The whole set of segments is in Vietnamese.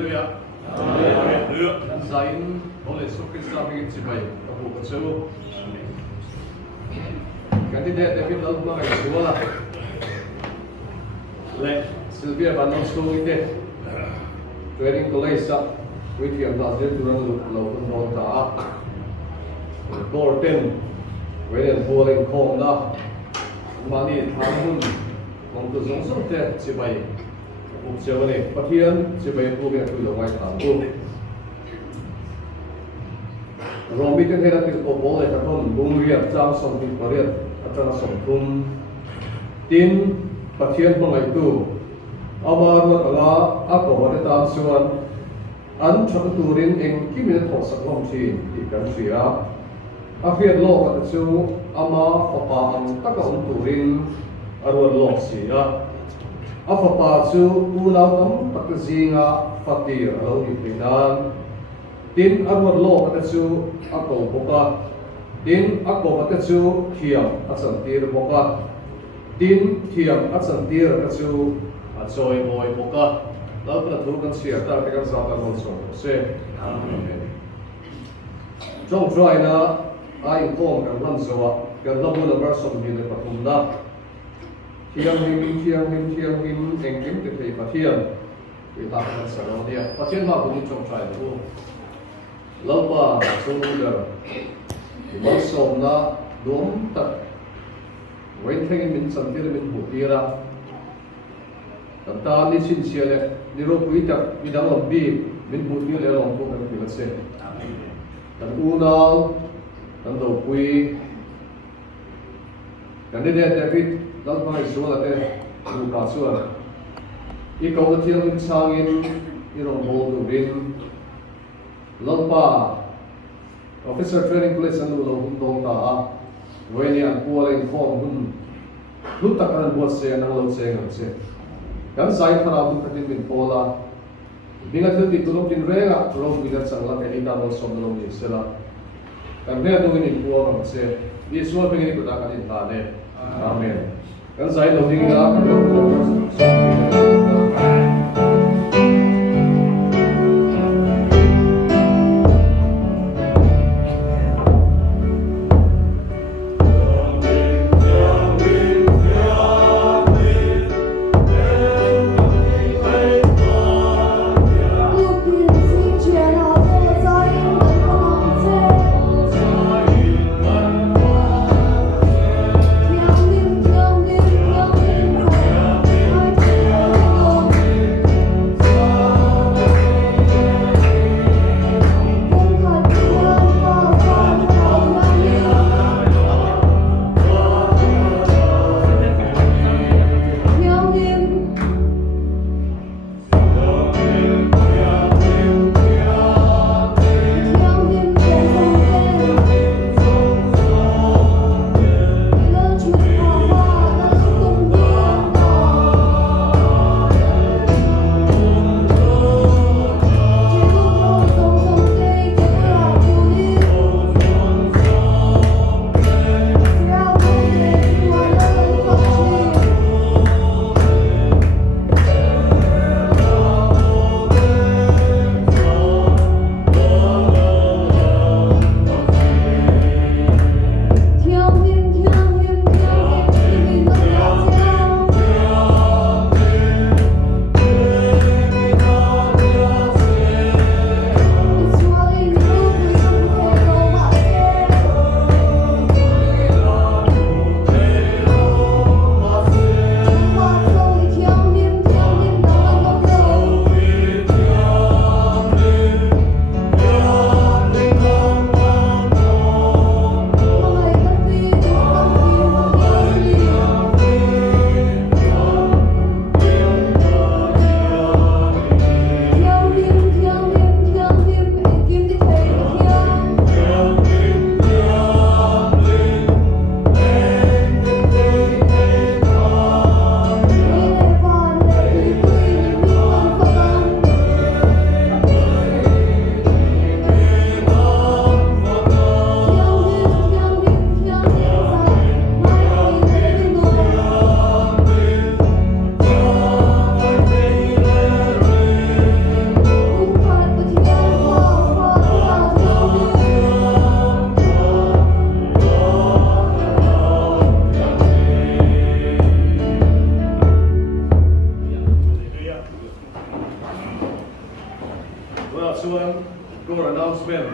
Halleluja. Halleluja. Sein ole sukista bigit sibai. Abu kutsu. Ganti de David alma ka siwala. Le Sylvia banon school ite. Training college sa with your blazer to run lo ta. Door 10 when bowling kong na mani thamun mong tu zong song te sibai. Uk siwale pathian sibai pu ge tu lo mai tham tu. Romi kan hera ti ko bole ka ton bung ria chang som ti pariat atang som thum tin pathian mangai tu amar wa anga ako wa ta suan an thak turin eng kimin tho sakom thi ti kan sia afiat lo ka chu ama papa ang taka turin arwan lo sia afapa chu ulau tam takzinga fatir alo ipinan tin arwan lo ka chu ako boka tin ako ka chu thiam achantir boka tin thiam achantir ka chu achoi boy boka lau na tu kan sia ta kan sa ta mo so se amen jong try na ai ko kan ran so kan labu na version ni le patum na thiam him engkim te thei pathian we ta kan sa ro dia pathian ma bu ni jong try tu lau pa so da mo so na dom tak wen theng min san tir min hu tira ta ni sin sia le ni ro pui tak mi dang bi min hu ni le long ko kan pi se tan u na tan do pui kan de David dal pa su la te u ka su I ko ti ang sangin I ro bo du bin long pa officer training place an lo dong ta when ya ko le form hun lu tak kan bo se na lo se ngam se kan sai thara bu katin bin pola binga thil ti tulom tin renga ro binga changla ke ita ro som lo ni sela kan ne do ni ko ngam se ni so pe ni ko ta kan ta ne amen kan sai lo ding la kan lo Hãy subscribe cho kênh Ghiền Mì Gõ để không bỏ lỡ Score announcement.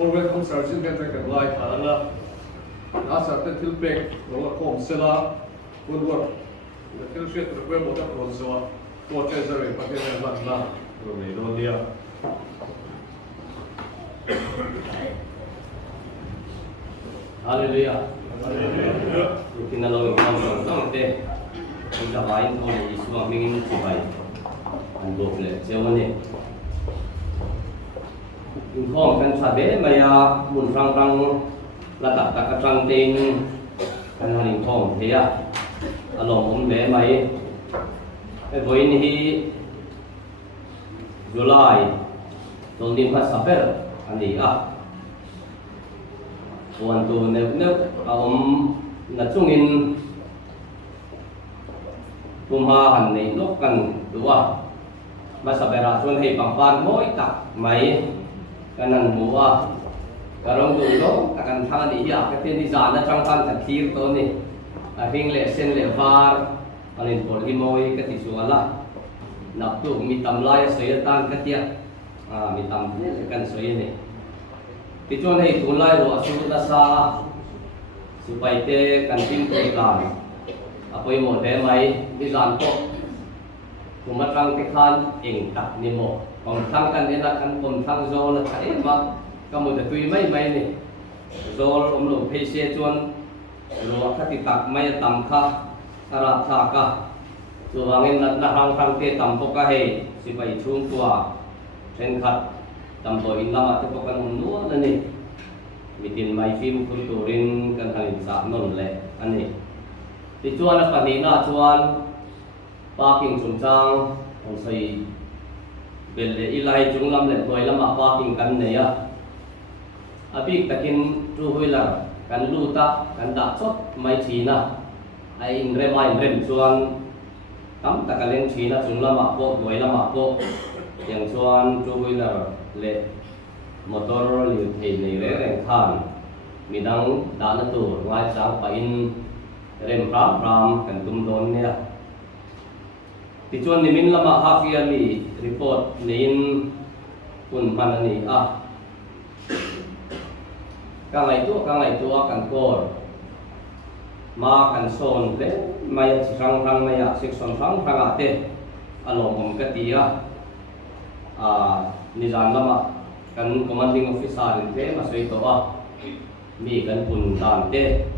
Welcome Sergeant General Lai Thalana. Asa te tilpek rola kom sela kunwar. Tilshet rekwem oda konsoa. Koche zare pakene lakna. Rumi dolia. Hallelujah. Kinalawin ko ang te. Kung sabayin ko ng Yesu ang mingin sibay. Ang bukle. Siya mo niya. Yung kong kan sabi, maya munrang-rang latak takatang ting kan haling kong. Kaya, along be may boy ni July. Tolin pa saper. Andi Puan tu nep natsungin pumahan ni lokan dua masa berasun hei pampan moi tak mai kanan mua karong dulu akan tangan iya ketin di sana cangkan takhir to ni ahing le sen le var alin por himoi ketisuala naktu mitamlaya sayatan ketia mitam kan soy ni Tichuan hei tulai ro asu da sa supaya te kantin ko ikan apoi mo te mai di zan ko kumatrang te khan ing tak ni mo kong thang kan ina kan kom thang zo na thai ma kamu da tui mai mai ni zol lo phei se chuan ro khati tak mai tam kha ara tha ka chu wangin na hang thang te tam po ka hei sipai chung tua chen khat tampo inlama te pokan nuwa na ni mitin may film kulturin kan halin sa non le ani ti chuan na panina chuan parking sumchang ong sai belle ilai junglam le toy lama parking kan ne ya abik takin tu huila kan luta kan da chot mai thina ai in remai rem chuan kam takaleng thina junglama po toy lama po yang chuan tu huila le motor liu thei nei re reng khan midang dana tur ngai chang pa in rem ram kan tum don nia ti chuan ni min lama half yearly report nein kun panani kangai tu kan kor ma kan son le maya sang rang maya section sang rang ate along om katia nizan lama kan commanding officer te masoi to mi kan pun dan te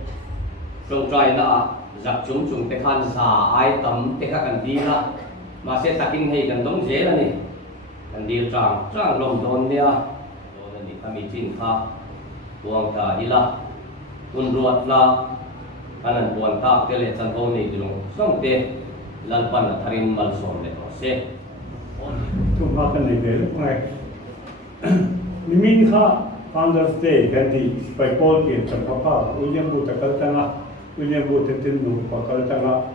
trong trai na zak chung te khan sa ai tam te ka kan di la ma se taking hei kan dong je la ni kan di trang lom don nia don ni kami chin kha buang ta ila kun ruat la kanan buang ta te le chan ko ni dilong song te lalpan tharin mal som le se Tum akan level ngai nimin kha Founders Day kan di by Paul ke chapapa William Bu takal tanga William Bu tetin nu pakal tanga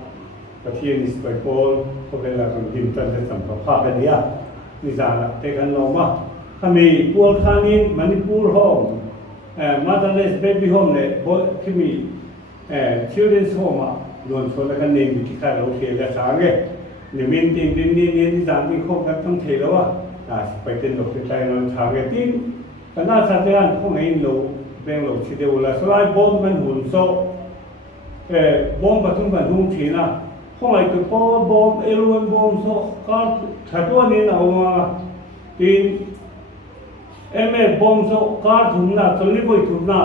pathian is by Paul pobela kan dim tan tan chapapa kan dia ni zala te kan loma kami Paul khanin Manipur home motherless baby home le kimi children's home don so la kan nei bi ka lo the la sa nge nimin tin ni zan ni khop kan thong the loไปเป็นหลบไปใจนอนทางไอ้ที่ขณะสัตย์พวกไอ้หลบเป็นหลบที่เดียวละสลายบอมมันหุ่นโซ่บอมปัจจุบันหุ่นทีนะพวกไอ้ตัวบอมเอลูนบอมโซ่ก็ถัดตัวนี้นะเอามาที่บอมโซ่ก็ถุงนะตัวนี้ไปถุงนะ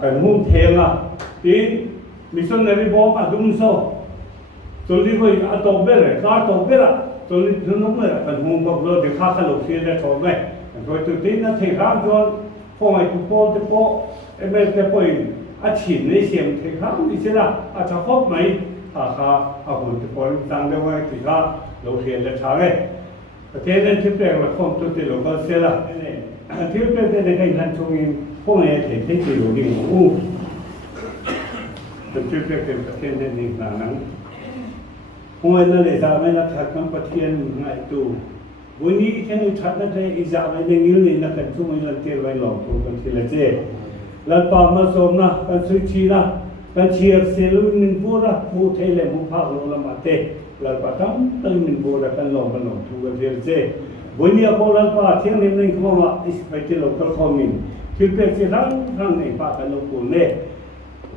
กันหุ่นเทงอ่ะที่มิชชันนารีบอมดุมโซ่ตัวนี้ไปตกเบลล์ก็ตกเบลล์ตัวนี้ถึงนู้นเลยกันหุ่นบอกเราเดี๋ยวข้าขลุ่มเสียได้ชอบไหมโดยตัวที่นั่นเทข้ามจนพวกไอ้ตุ๊โป้ตุ๊โป้เมื่อจะไปชินในเสียงเทข้ามดิฉันละอาจจะครบไหมข้าหุ่นตุ๊โป้ตั้งได้ไว้ที่ข้าเราเสียได้ชาเลยประเทศนั้นที่แปลงละครตัวที่เราก็เสียละที่แปลงในการทันชงอินพวกไอ้เทที่ที่เราดิ้งหูเป็นที่แปลงเป็นประเทศนั้นนี่นั้นพวกนั้นเลยทำให้นักขัดกันประเทศไงตัววันนี้แค่ในชัดนั่นเองอีกอย่างในนี้เลยนักการช่วยนักเที่ยวไปหลอกตัวกันทีละเจ้แล้วป่ามาสมนะกันสุชีนะกันเชียร์เซลุนินบูระมูเทเลมูพาโรละมาเตแล้วป่าตั้งมินบูระกันหลอกทุกันทีละเจ้ Boi ni ako lalpa thiang nim ning khoma is paite local commune feedback se rang nei pa kan lo kun le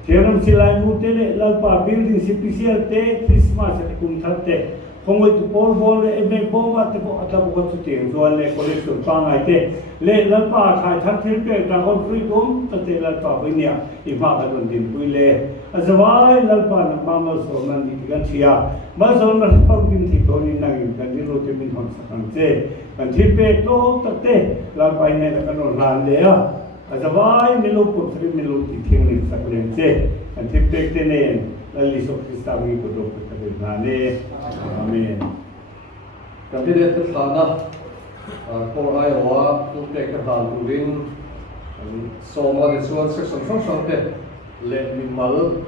thiang silai mu te le lalpa building special te Christmas te kum thatte khongoi tu pol bol le eme boma te ko ata ko tu te zo le collection pa ngai te le lalpa khai that feedback ta on freedom te lalpa boi ni I ma ka don din pui le azawai lalpa na ma so man di kan thia ma so na pang bin thi ko ni nang kan ni ro te min hon sakang che kan feedback to te lalpa ne ka no lan le a azawai milu ko tri milu ti thing ni saklen che kan feedback te ne lali so krista mi ko do ka de na ne amen candidate to sana for Iowa to take a hand to win so ma this one section from te let me mal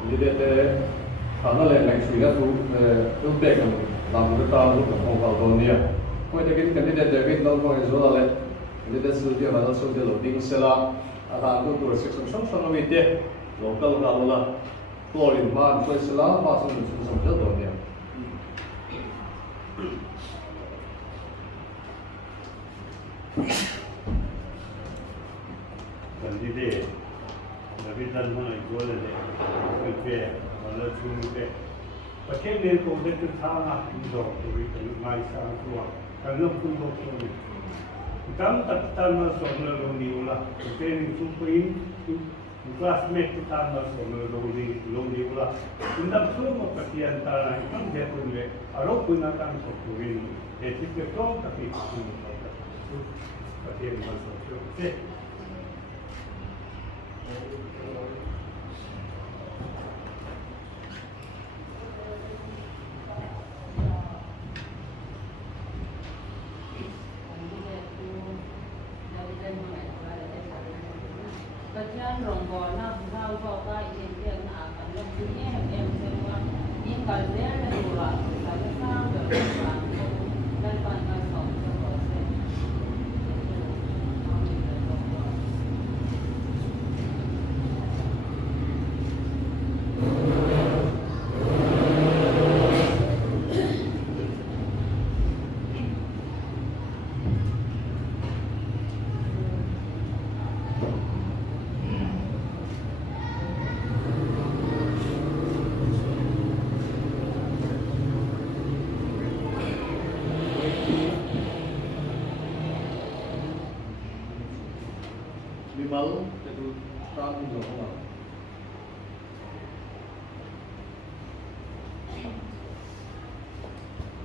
candidate sana le like sila to take a lam ta lu ko ko do nia ko te kin candidate David no ko zo le candidate su dia ma so de lo ding sela ata to section from mi te local ka la Florin man so sela ma so de do nia candidate David Dalma igol le prepare wala chunute pakai le ko de thana indo to ri mai sa ko kan lo kun do ko kam tak tan so na lo ni ula ke ni su pin classmate tan so na lo ni ula inda so mo patian ta na kam de ko le aro kun na kan so ko ri e ti ke to ka pi ku patian ma so ke Bagian rombongan hal kota yang akan lebih yang semua ini kalau dia ada dua saya sang berpesan dan pandai soal proses Bimal itu tam di bawah.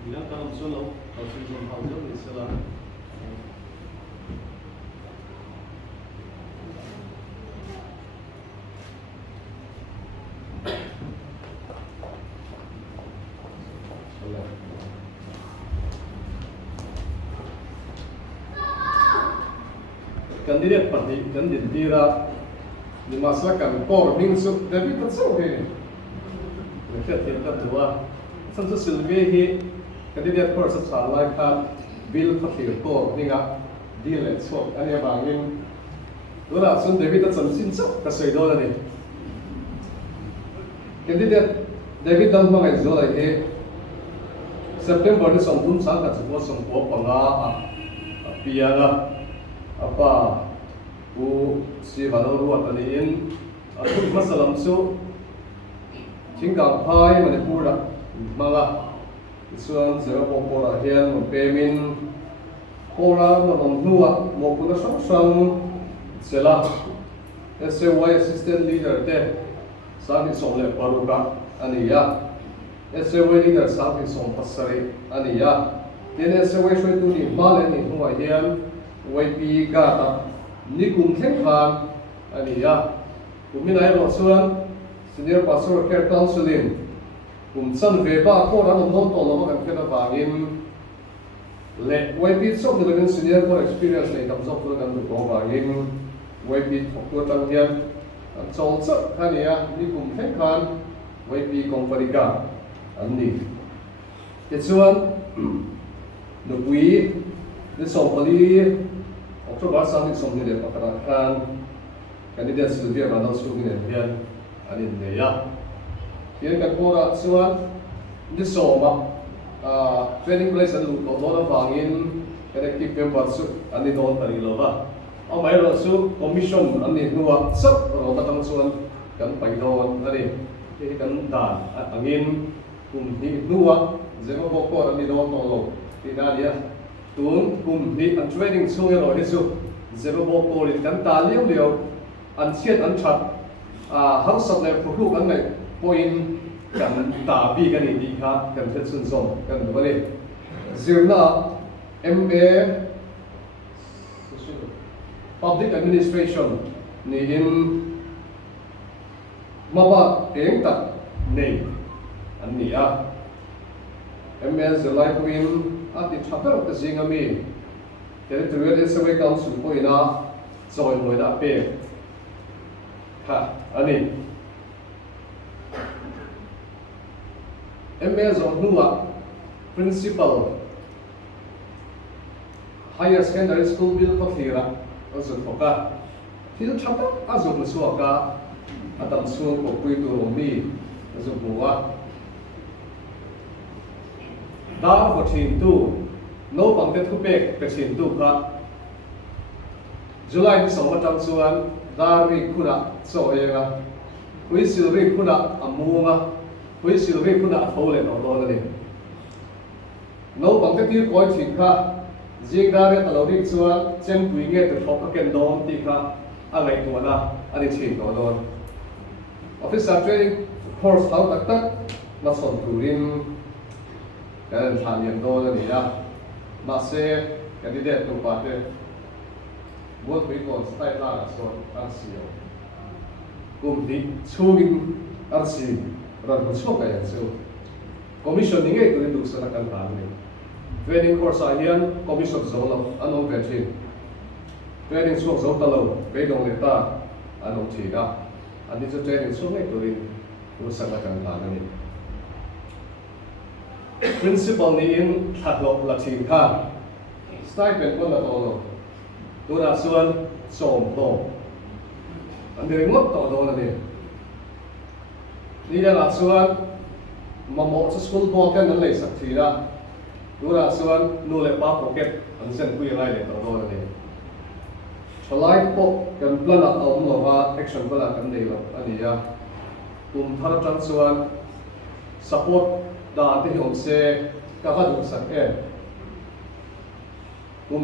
Bila kalau solo, kalau sudah hasil misalnya. Candidate parti candidate dira di masyarakat kor mingsu tapi tetap ini. Mereka tidak dua. Sampai silvehi candidate kor sesalah kan bil fakir kor ninga deal so ane bangin. Dua sun David tetap sinso kasih dolar ni. Candidate David dalam mengenai dolar ini September ni sambung sangat sebuah sambung pengah piala apa bu si valor ruat aniin aku masalam su tinggal pai Manipur lah malah isuan zero pokora hian pemin pora nomnua mo puna sang sela SAY assistant leader te sabi somle paruka aniya SAY leader sabi som pasari aniya then SAY shoi tu ni male ni huwa hian YP gata ni kum theng khan ani ya kuminai ro suan senior pastor care counseling kum san ve ba ko ran non to lo kan kena bangin le YP sok de kan senior for experience nei tam sok kan ko bangin YP thok tang hian chol chak khani ya ni kum theng khan YP company ga anni ke chuan no pui de som pali Oktober sampai somni de pakarakan kandidat Sylvia Randall Sugin hian anin neya hian kan pora suan di soma training place adu lo na bangin executive member su ani don tari lova au mai ro su commission ani nuwa sap ro ta tang chuan kan pai don ani ke kan dan angin ni nuwa zema boko ani don to lo tina dia tun ni an training chung ro hi su zema boko ri kan ta liu liu an chiat an chat hang sab le phu kan nei point kan ta bi kan ni di kha kan phet sun zom kan do le zirna MA Public Administration ni in mama eng tak nei an ni a MA zilai kuin ati chapter ta zingami territorial assembly council ko ina join moi da pe ha ani MA zong nuwa principal higher secondary school bill ko thira azut foka thil chapa azut na suaka adam suang ko pui tu romi azut buwa da ko thin tu no pang te thu pe ka thin tu ka July ni so ma tang chuan da ri khuna so ega hui sil ri khuna amunga hui sil ri khuna thole no do ni no pang te tir koi thin ka riêng ra cái tàu đi xưa xem quý nghe từ học các kênh đó thì cả anh ấy tuần à anh ấy chỉnh đó rồi officer training course tháo tất tất nó son cử in cái thằng nhận đó là gì à mà sẽ cái đi đẹp tụ bát đấy buat quý còn style là son ăn xíu cùng đi chui ăn xíu rồi một số cái ăn xíu commission những cái tụi đủ sẽ là căn bản này training course hian commission zo lo anong ve thin training suak zo ta lo be dong le ta anong thi da ani chu training suak ngai turin ru sang kan ta ni principal ni in that lo la thin kha stipend ko la to lo tu da suan som to an de ngot to do na ni da la suan mamo chu school bo kan le sak thi da Dura suan nu le pa pocket an sen pui lai le to do ni chalai po kan plan up om lo wa action plan kan nei lo ani ya thar chan suan support da te hom se ka ha du sak e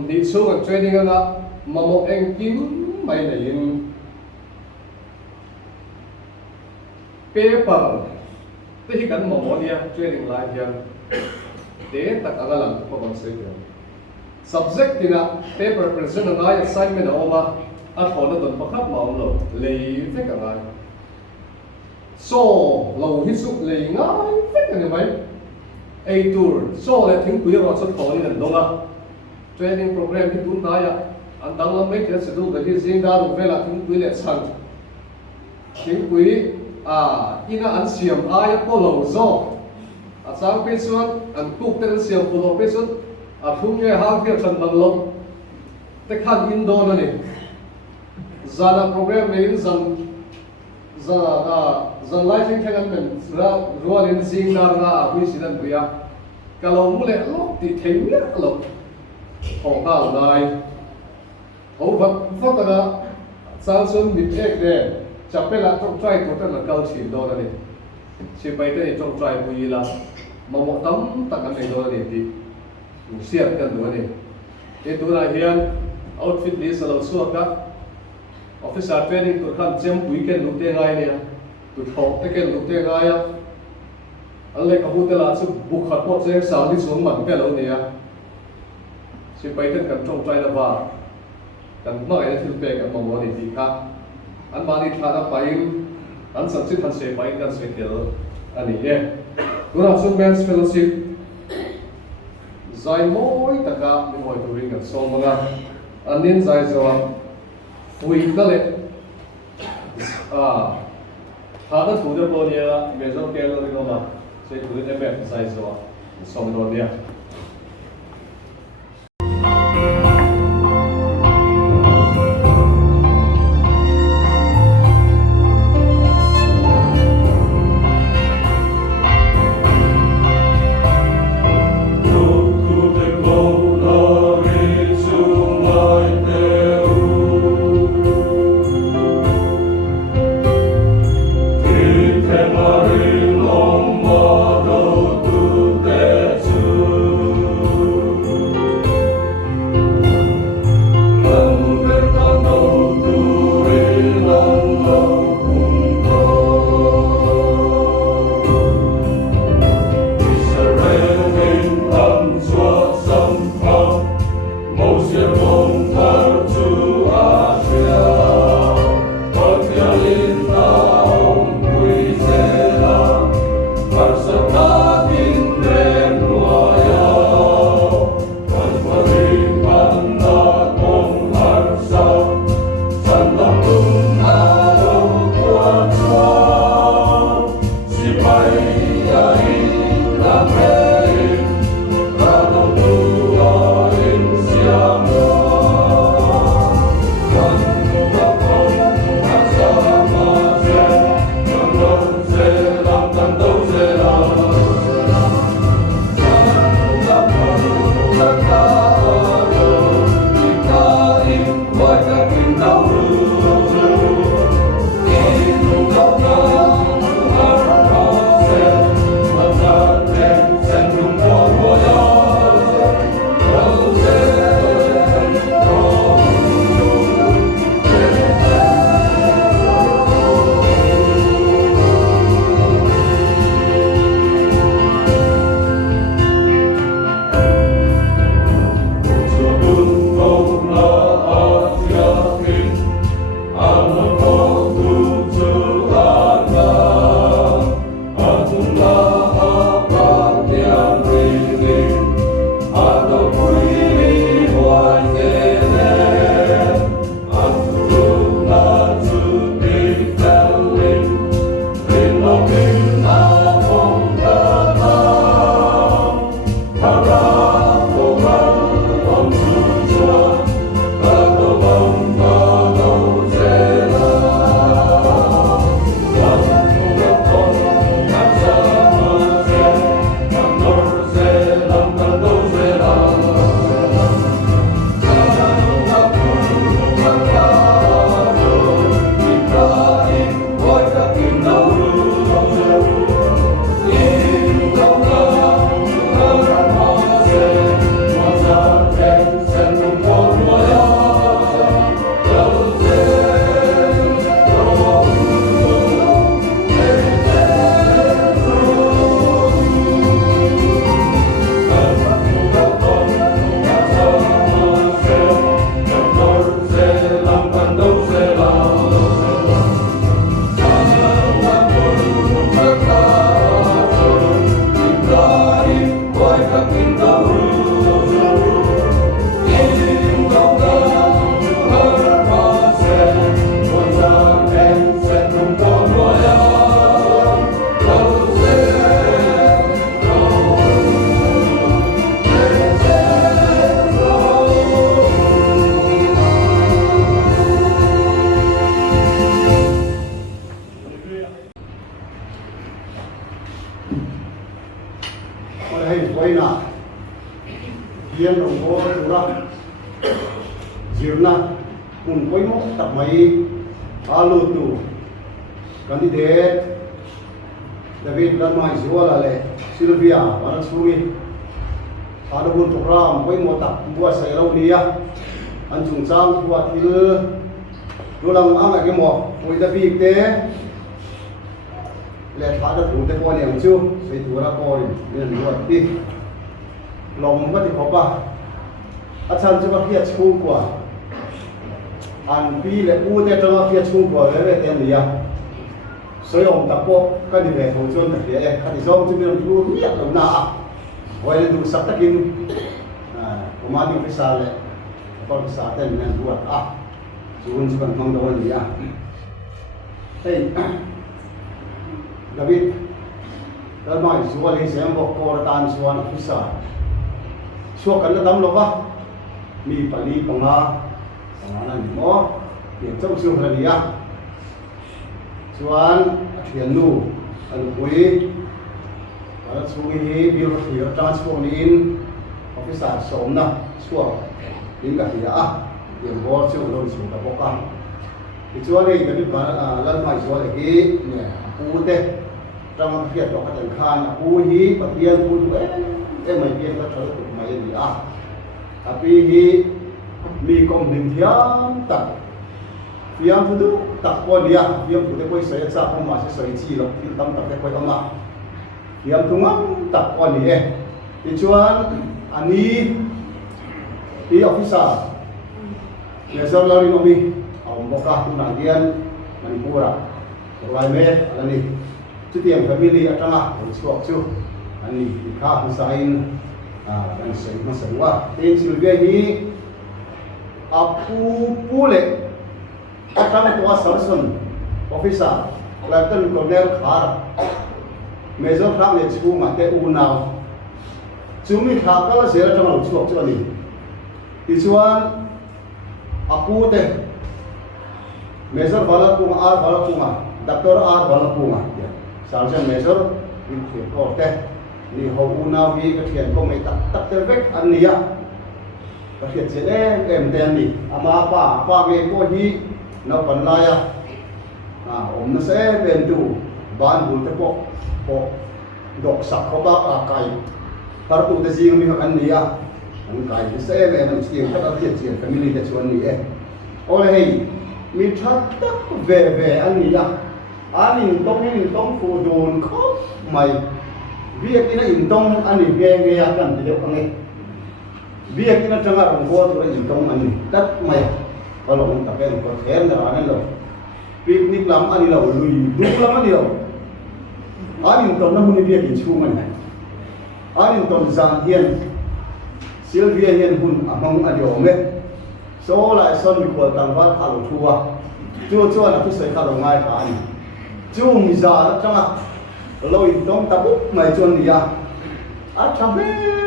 di chu an training ana mamo eng kim mai nei in paper te hi kan mamo dia training lai hian để tất cả các lần có bằng sự kiện subject thì là paper present là assignment ở mà anh hỏi nó tuần bắt khắp mà ông rồi lấy phép cả ngày so lâu hít sụp lấy ngay phép cái này mấy a tour so là tiếng quý rồi xuất khẩu đi lần đông à training program thì cũng tại à anh đang làm mấy cái sự đâu cái riêng ra được về là tiếng quý lệ sang tiếng quý ina anh xiêm ai có lâu do sáng bên xuống anh cục tên siêu phụ thuộc bên xuống phun cái hàng kia chân bằng lông tất cả Indo này giờ là program này giờ life entertainment ra rồi lên sinh ra quý sĩ đơn vị à cái lồng lệ lóc thì thấy nhá lồng hồng cao này hậu vật là sáng xuân bị ép đấy chả phải là trong trai của tên là cao chỉ đó này chỉ bây giờ trong trai quý là mà một tấm tất cả này đó là gì siết cái đó này cái đó là hiện outfit list là số các officer training tụi khăn xem quý cái lúc thế này nè tụi học cái lúc thế này á anh lấy cái hút là số buộc khát một cái sáng đi xuống mặn cái lâu nè chỉ bây giờ cần trong trai là ba cần nói là thiếu bề cái mong muốn gì khác anh mà đi thà là phải anh sắp xếp anh sẽ phải cần sẽ kiểu anh ấy Guna sun men's fellowship zai moi taka ni moi tu ring at so mga anin zai zo fui kale hana thu de bo nia me zo ke lo ri ma se tu de me zai zo so mo nia Go to the glory. hiền đồng hồ chúng ta diễm na cùng quay mốc tập máy alo tu candidate David dan mai zuala le Sylvia barat suri ada pun program quay mốc tập buat saya lau dia an chung sang buat il dulang ang cái mỏ quay David te le thada tu te pon yang chu sei tu ra pon nên buat đi lòng mất thì khó ba anh chàng cho bác hiện chung quả anh bi lại u để cho bác hiện chung quả về tiền gì à所以我们打波跟你哋同村特別誒，佢哋想做咩做咩路那，我哋做十得件，我媽啲飛沙咧，幫飛沙啲人做啊，做緊做緊忙到你啊，誒，David，咁咪做你成個過單做緊飛沙，做緊都抌落啊，咪把你講啊，講下你麼，亦都做佢哋啊。Chuan thiền nu anh quý và chú ý biểu thị transform in officer sống na xuống đến cả thì đã điểm vô chưa rồi xuống cả bốc ăn thì chúa đây cái việc mà lần mai chúa này cái nè u tê trong việc đó cái khan u hí và tiền u tu em mày tiền nó trở mày gì à tapi hí mi công hình thiam tập Yang tu tak pun dia, yang tu dia koi saya cakap pun masih saya cilo, kita tak dia koi ama. Yang tu ngam tak pun dia. Ichuan ani i officer Measure Lari Nomi Boka Tunagian Manipura Climate Alani Citiam family atanga Chuak Chu Ani Ika Husain dan Syed Masadwa Tin Sylvia hi Apu Pule Atang Tua Sarson Officer Lieutenant Colonel Khar Major Kram le chu ma te u naw chumi kha kala zera tang lo chuak chu ani ti chuan apu te Major Balapung R Balapung Dr. R Balapung Sergeant Major in te ni ho u naw hi ka thian ko mai tak te vek an nia ka thian che em te ani ama pa nge ko hi na pan la ya na se ben tu ban bul te po dok sak ko ba kai par tu te jing mi kan nia an kai se ben an chiang ta ka chiang family te chuan ni ole hei mi that tak ve an nia anin tong fu don ko mai việc cái in tông anh đi nghe cần thì liệu anh việc cái nó chẳng hạn có tôi in tông anh đất mày có lòng tập cái có thể là anh rồi việc nít lắm anh là lùi đúng lắm anh điều anh in tông nó muốn việc gì chung anh anh in tông giang hiền Sylvia hiền hun among anh điều mấy số lại son bị quật tăng phát thảo chua là cái sợi thảo ngay cả anh chung giờ chẳng hạn lôi tông tập úp mày chôn đi à chăm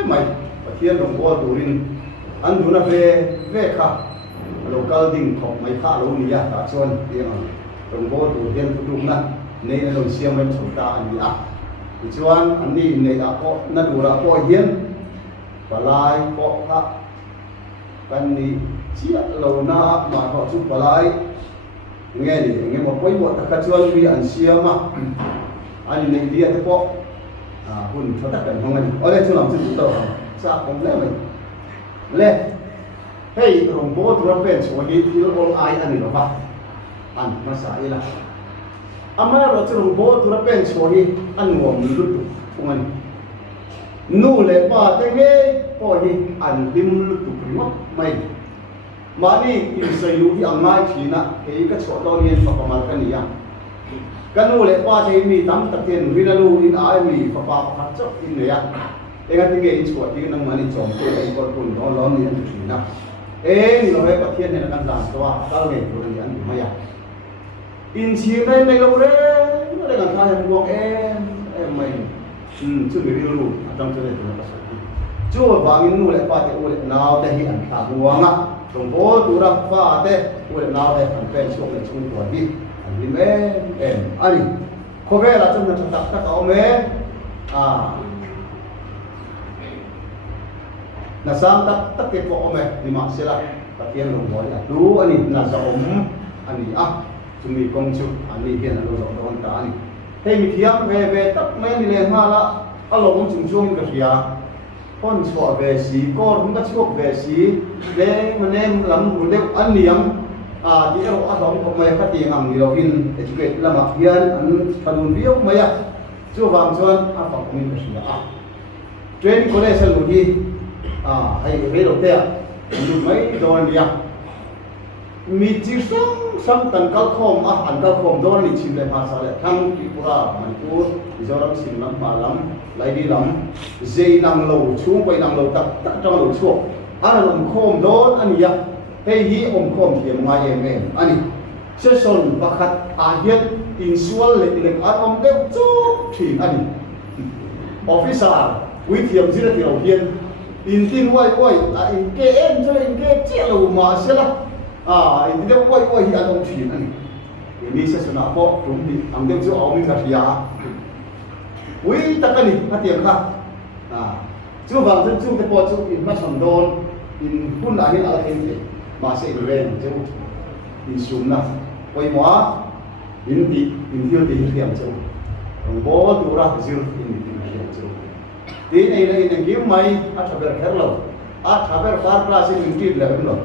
mày và thiên đồng qua turin anh đúng là về khá local đình học mày khá luôn đi à cả chôn tiếng đồng qua turin phụ đúng nè nên là đồng xiêm bên chúng ta anh đi à thì chôn anh đi này đã có nó đủ là có hiến và lại có khá anh đi chỉ lâu na mà họ chụp và lại nghe một quấy bộ tất chôn vì anh xiêm mà anh này dia tu pok hun cho tất cả không anh ở đây tôi làm chuyện tốt sao không lẽ mình lẽ hey rồng bố tôi làm bên số gì thì nó ai anh được không anh nó sai là ama rồi rồng bố tôi làm bên số gì anh ngồi mình lúc không anh nu lẽ ba thế nghe có gì anh lim lúc tụi nó mày mà đi in xây lũ thì anh mai thì na cái số đó liên pháp mà cái này à kanu le pa che mi tam tak ten vinalu in ai mi pa pa khat chok in ya enga ti ge in chwa ti nang mani chom to ai kor pun no lo ni an ti na ni lo he pathian ne kan dan to a kal ge ro ni an ma ya in chi nei nei lo re no le kan tha em mai chu ge ri lu atang che le to na sa chu wang in nu le pa te u le naw te hi an tha buanga tong bo tu ra fa te u le naw te an pen chok le chung to hi em anh có vẻ là trong trường tập các ông ấy là sang tất cái ông ấy thì mà sẽ là tập hiện đồng gọi là đủ anh là giàu anh chúng mình công chức anh hiện là giàu đó anh ta thế mình thiam về tất mấy người lên ha là alo cũng chung cái gì con sọ về xí con cũng có chuộc về xí để mà em làm một đêm ăn niệm di ero adom ko mai khati ngam ni lovin educate lama hian an fanun biok maya chu wang chuan a pa komin sia training college lu hi hai re lo te lu mai don dia mi chi sang tan kal khom an kal khom don ni chim le ma sa le thang ki pura manipur mizoram simlam malam laidi lam zei nang lo chung pai nang lo tak tang lo chuak an lom khom don ania hei hi khom thiam ngai em ani se son pakhat hian in sual lek an deuh chu thin ani officer wi thiam zira ti lo hian in tin wai in ke em cho in ke che lo ma se la in deuh wai hi an thin ani mi se sona po tum ni ang deuh chu awmin ka thia wi takani hatiam kha chu wang chu te po chu in ma sam don in hun la hin ala hin mà sẽ về chỗ in xuống nào quay móa in tiêu tiền hiểm chỗ còn bố tu ra dư in hiểm chỗ tí này là in kiếm mày thà về hết rồi thà về phát ra sẽ in tiền là hết rồi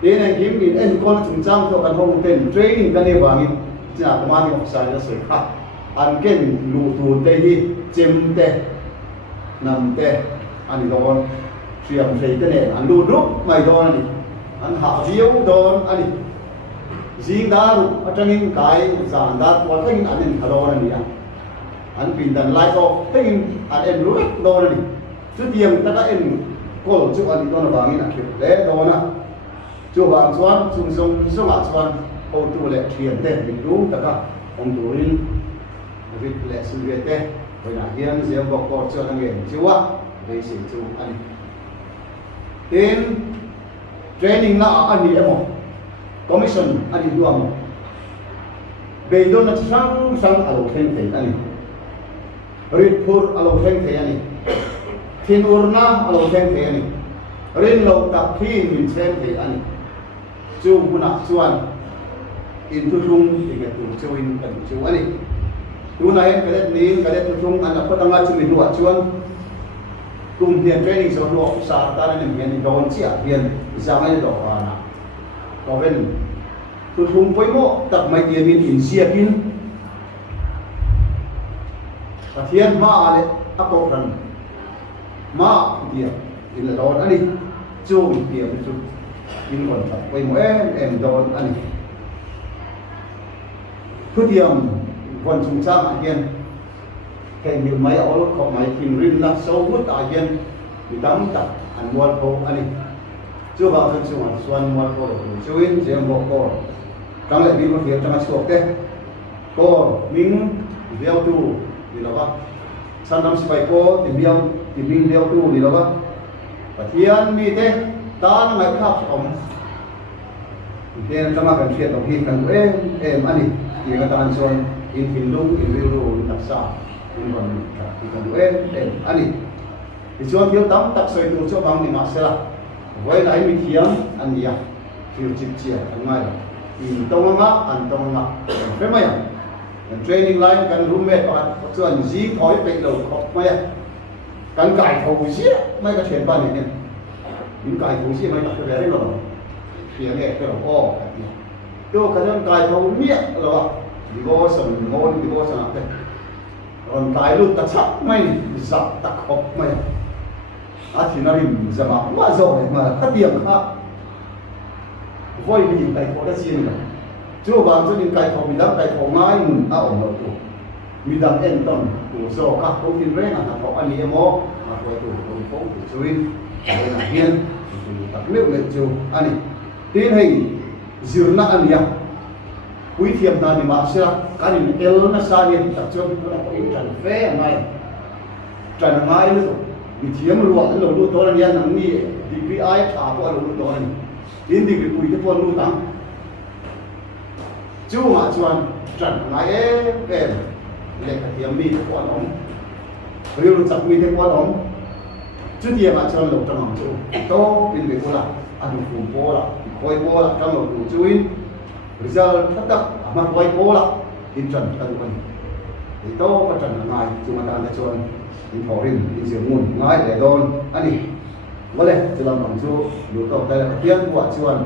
tí này kiếm in en con chúng trang cho cần hông tên training cái này vàng in chả có mang học sai nó sửa khác ăn cái lụ tu tây hi chém tê nằm tê anh đó triam thấy cái này anh lu rút mày đó này anh hạ diêu đó anh riêng đã ở trong những cái giản đã qua cái anh em đó này anh bình đẳng lại có cái anh em rút đó này chứ tiền ta các em có chụp anh đó là vàng này lẽ đó nè chụp vàng xoan sung sung sung hạ xoan ô tô lệ tiền tiền mình đúng tất cả ông chủ in việc lệ sự việc thế với là hiện giờ bọc cột cho thằng nghề chưa về sử dụng anh đến training na anh đi em commission anh đi đua một bây giờ nó sang sang alo khen thế anh report alo khen thế anh thiên urna alo khen thế anh rin lâu tập khi mình xem thế anh chú muốn nạp chuan in thu dung thì cái tụ châu in cần chú anh chú này cái đấy nín cái đấy thu dung anh là có tăng ngay chú mình nuột chuan cùng tiền training số độ sa ta nên mình đi đón chia tiền ra ngay đó à có bên thu dung với mộ tập mấy tiền mình in chia pin và thiên ma đấy áp dụng rằng ma tiền in là đó anh đi chú tiền chú in còn tập với mỗi em đó anh đi thứ tiền còn chúng ta mà hiện cái nhiều máy ở lúc họ máy tìm rim là sâu hút ở hiện bị đóng tập ăn mua cô anh chưa vào thân chung ăn xuân mua cô chưa in chỉ một cô trong lại bị một việc trong suốt thế cô mình đeo tu thì là vad san năm bảy cô thì mình đeo tu thì là vad và thiên mi thế ta nó ngày khác ông thì nó mà cần chuyện đồng hi cần em anh thì người ta ăn xuân in phim lung in video đặc sản in còn thì còn em anh thì cho thiếu tắm tập soi tu cho bằng thì nó sẽ là với lại mình thiếm anh nhỉ thiếu chip chia anh ngay in tông ngã anh tông ngã phải mấy training line cần roommate bạn cho anh gì thói bệnh đầu học mấy cần cải thầu gì mấy cái chuyện ban này những cải thầu gì mấy cái đấy rồi phía này cái ô tôi cái đó cải thầu miệng rồi đi vô sân ngôn đi vô sân thế còn cái lúc ta chắc mày dập ta học mày thì nó đi giờ mà rồi mà các điểm khác voi bị cái khó đã xin rồi chưa vào cho nên cái khó mình đã cái khó ngay mình ổn rồi tụ mình đang yên tâm tụ số các công ty rèn là họ anh em mò mà coi tụ công phố tụ chui đây là hiên tụ tập liệu lên chiều anh tiến hình dường nặng anh nhỉ quý thiệp nào thì mà sẽ cái gì el nó xa đi tập trung nó có ý trần phê này trần ngay nữa bị thiếm luôn nó luôn tối là nhân nghĩ thì ai trả qua luôn tối đến thì bị quý cái con luôn tăng chú mà chuan trần ngay em lệ cái thiếm mi cái con ống riêu được chặt mi cái con ống chú thiệp mà chuan lục trong lòng chú to bên cái cô là ăn phù bố là khôi bố là trong lòng chú in result thất đắc mà quay cố là in trần ta được thì tôi có trần là ngày chúng ta đang cho in phổ hình in dưỡng nguồn ngay để đôn anh đi vấn đề chỉ làm bằng chú đủ cầu đây là tiền của chuan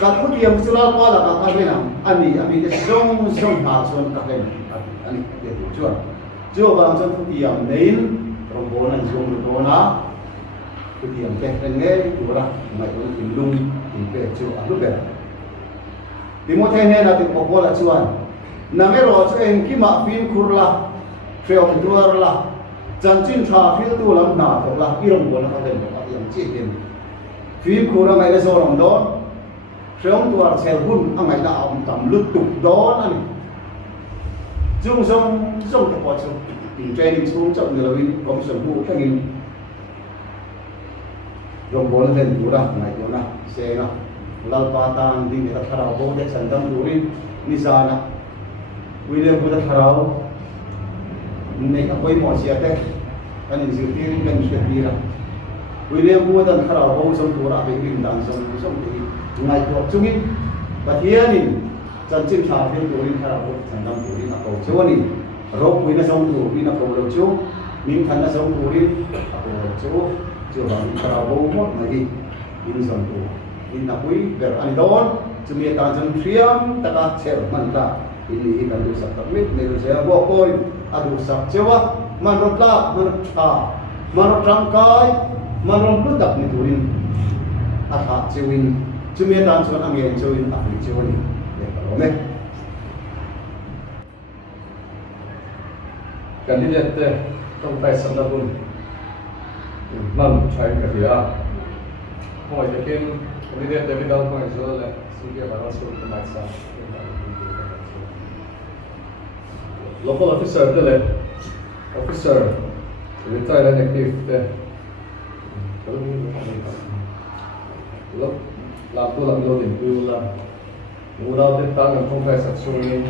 các phút điểm chú lao qua là các bên nào anh đi cái sông hà chuan các bên anh đi để đủ chuan chưa vào trong phút điểm đến trong bốn này dùng được đó nó phút điểm cái nghe của là mày có tìm lung thì về chưa lúc về thì một thế này là tiếng bọc là chuan nằm ở đó cho em khi mà phim kurla phèo đua là chân chính thà phim tu làm nào thì là iron của nó có thể là iron chỉ tiền phim kurla ngày là do làm đó phèo đua sẽ hun anh ngày nào ông tầm lướt tục đó này chung cái quá trình thì training xuống chậm người là vì có sự vụ cái gì rồi bốn lên của đó ngày của nó xe nó lalpatan di kita tharau bo de sandam durin nizana William buda tharau nei akoi mo siate kan zirtir kan shira William buda tharau bo som tura be bin dan som ti ngai to chungin pathianin chanchin tha phim durin tharau bo sandam durin ako choni ro puina som tu pina ko lo chu ning thanna som durin ako chu bang tharau bo mo nagi in som tu in napui ber anidon chumi ta jam triam taka cher manta ini ikan du sak tamit ne du saya bo koi adu sak cewa manotla manotha manotrangkai mà rong cứ đập như tụi à thà chiều in chú mẹ tan chuan anh em chiều in à phải chiều in để bảo mẹ candidate trong tay sẵn là luôn nằm trái cái gì à hỏi cái kia candidate David Al Point rồi là sự việc là số của máy sao local officer đó là officer retired active đấy lúc làm tôi làm lâu điểm tôi là mua đào tiếp tăng làm không phải sản xuất nên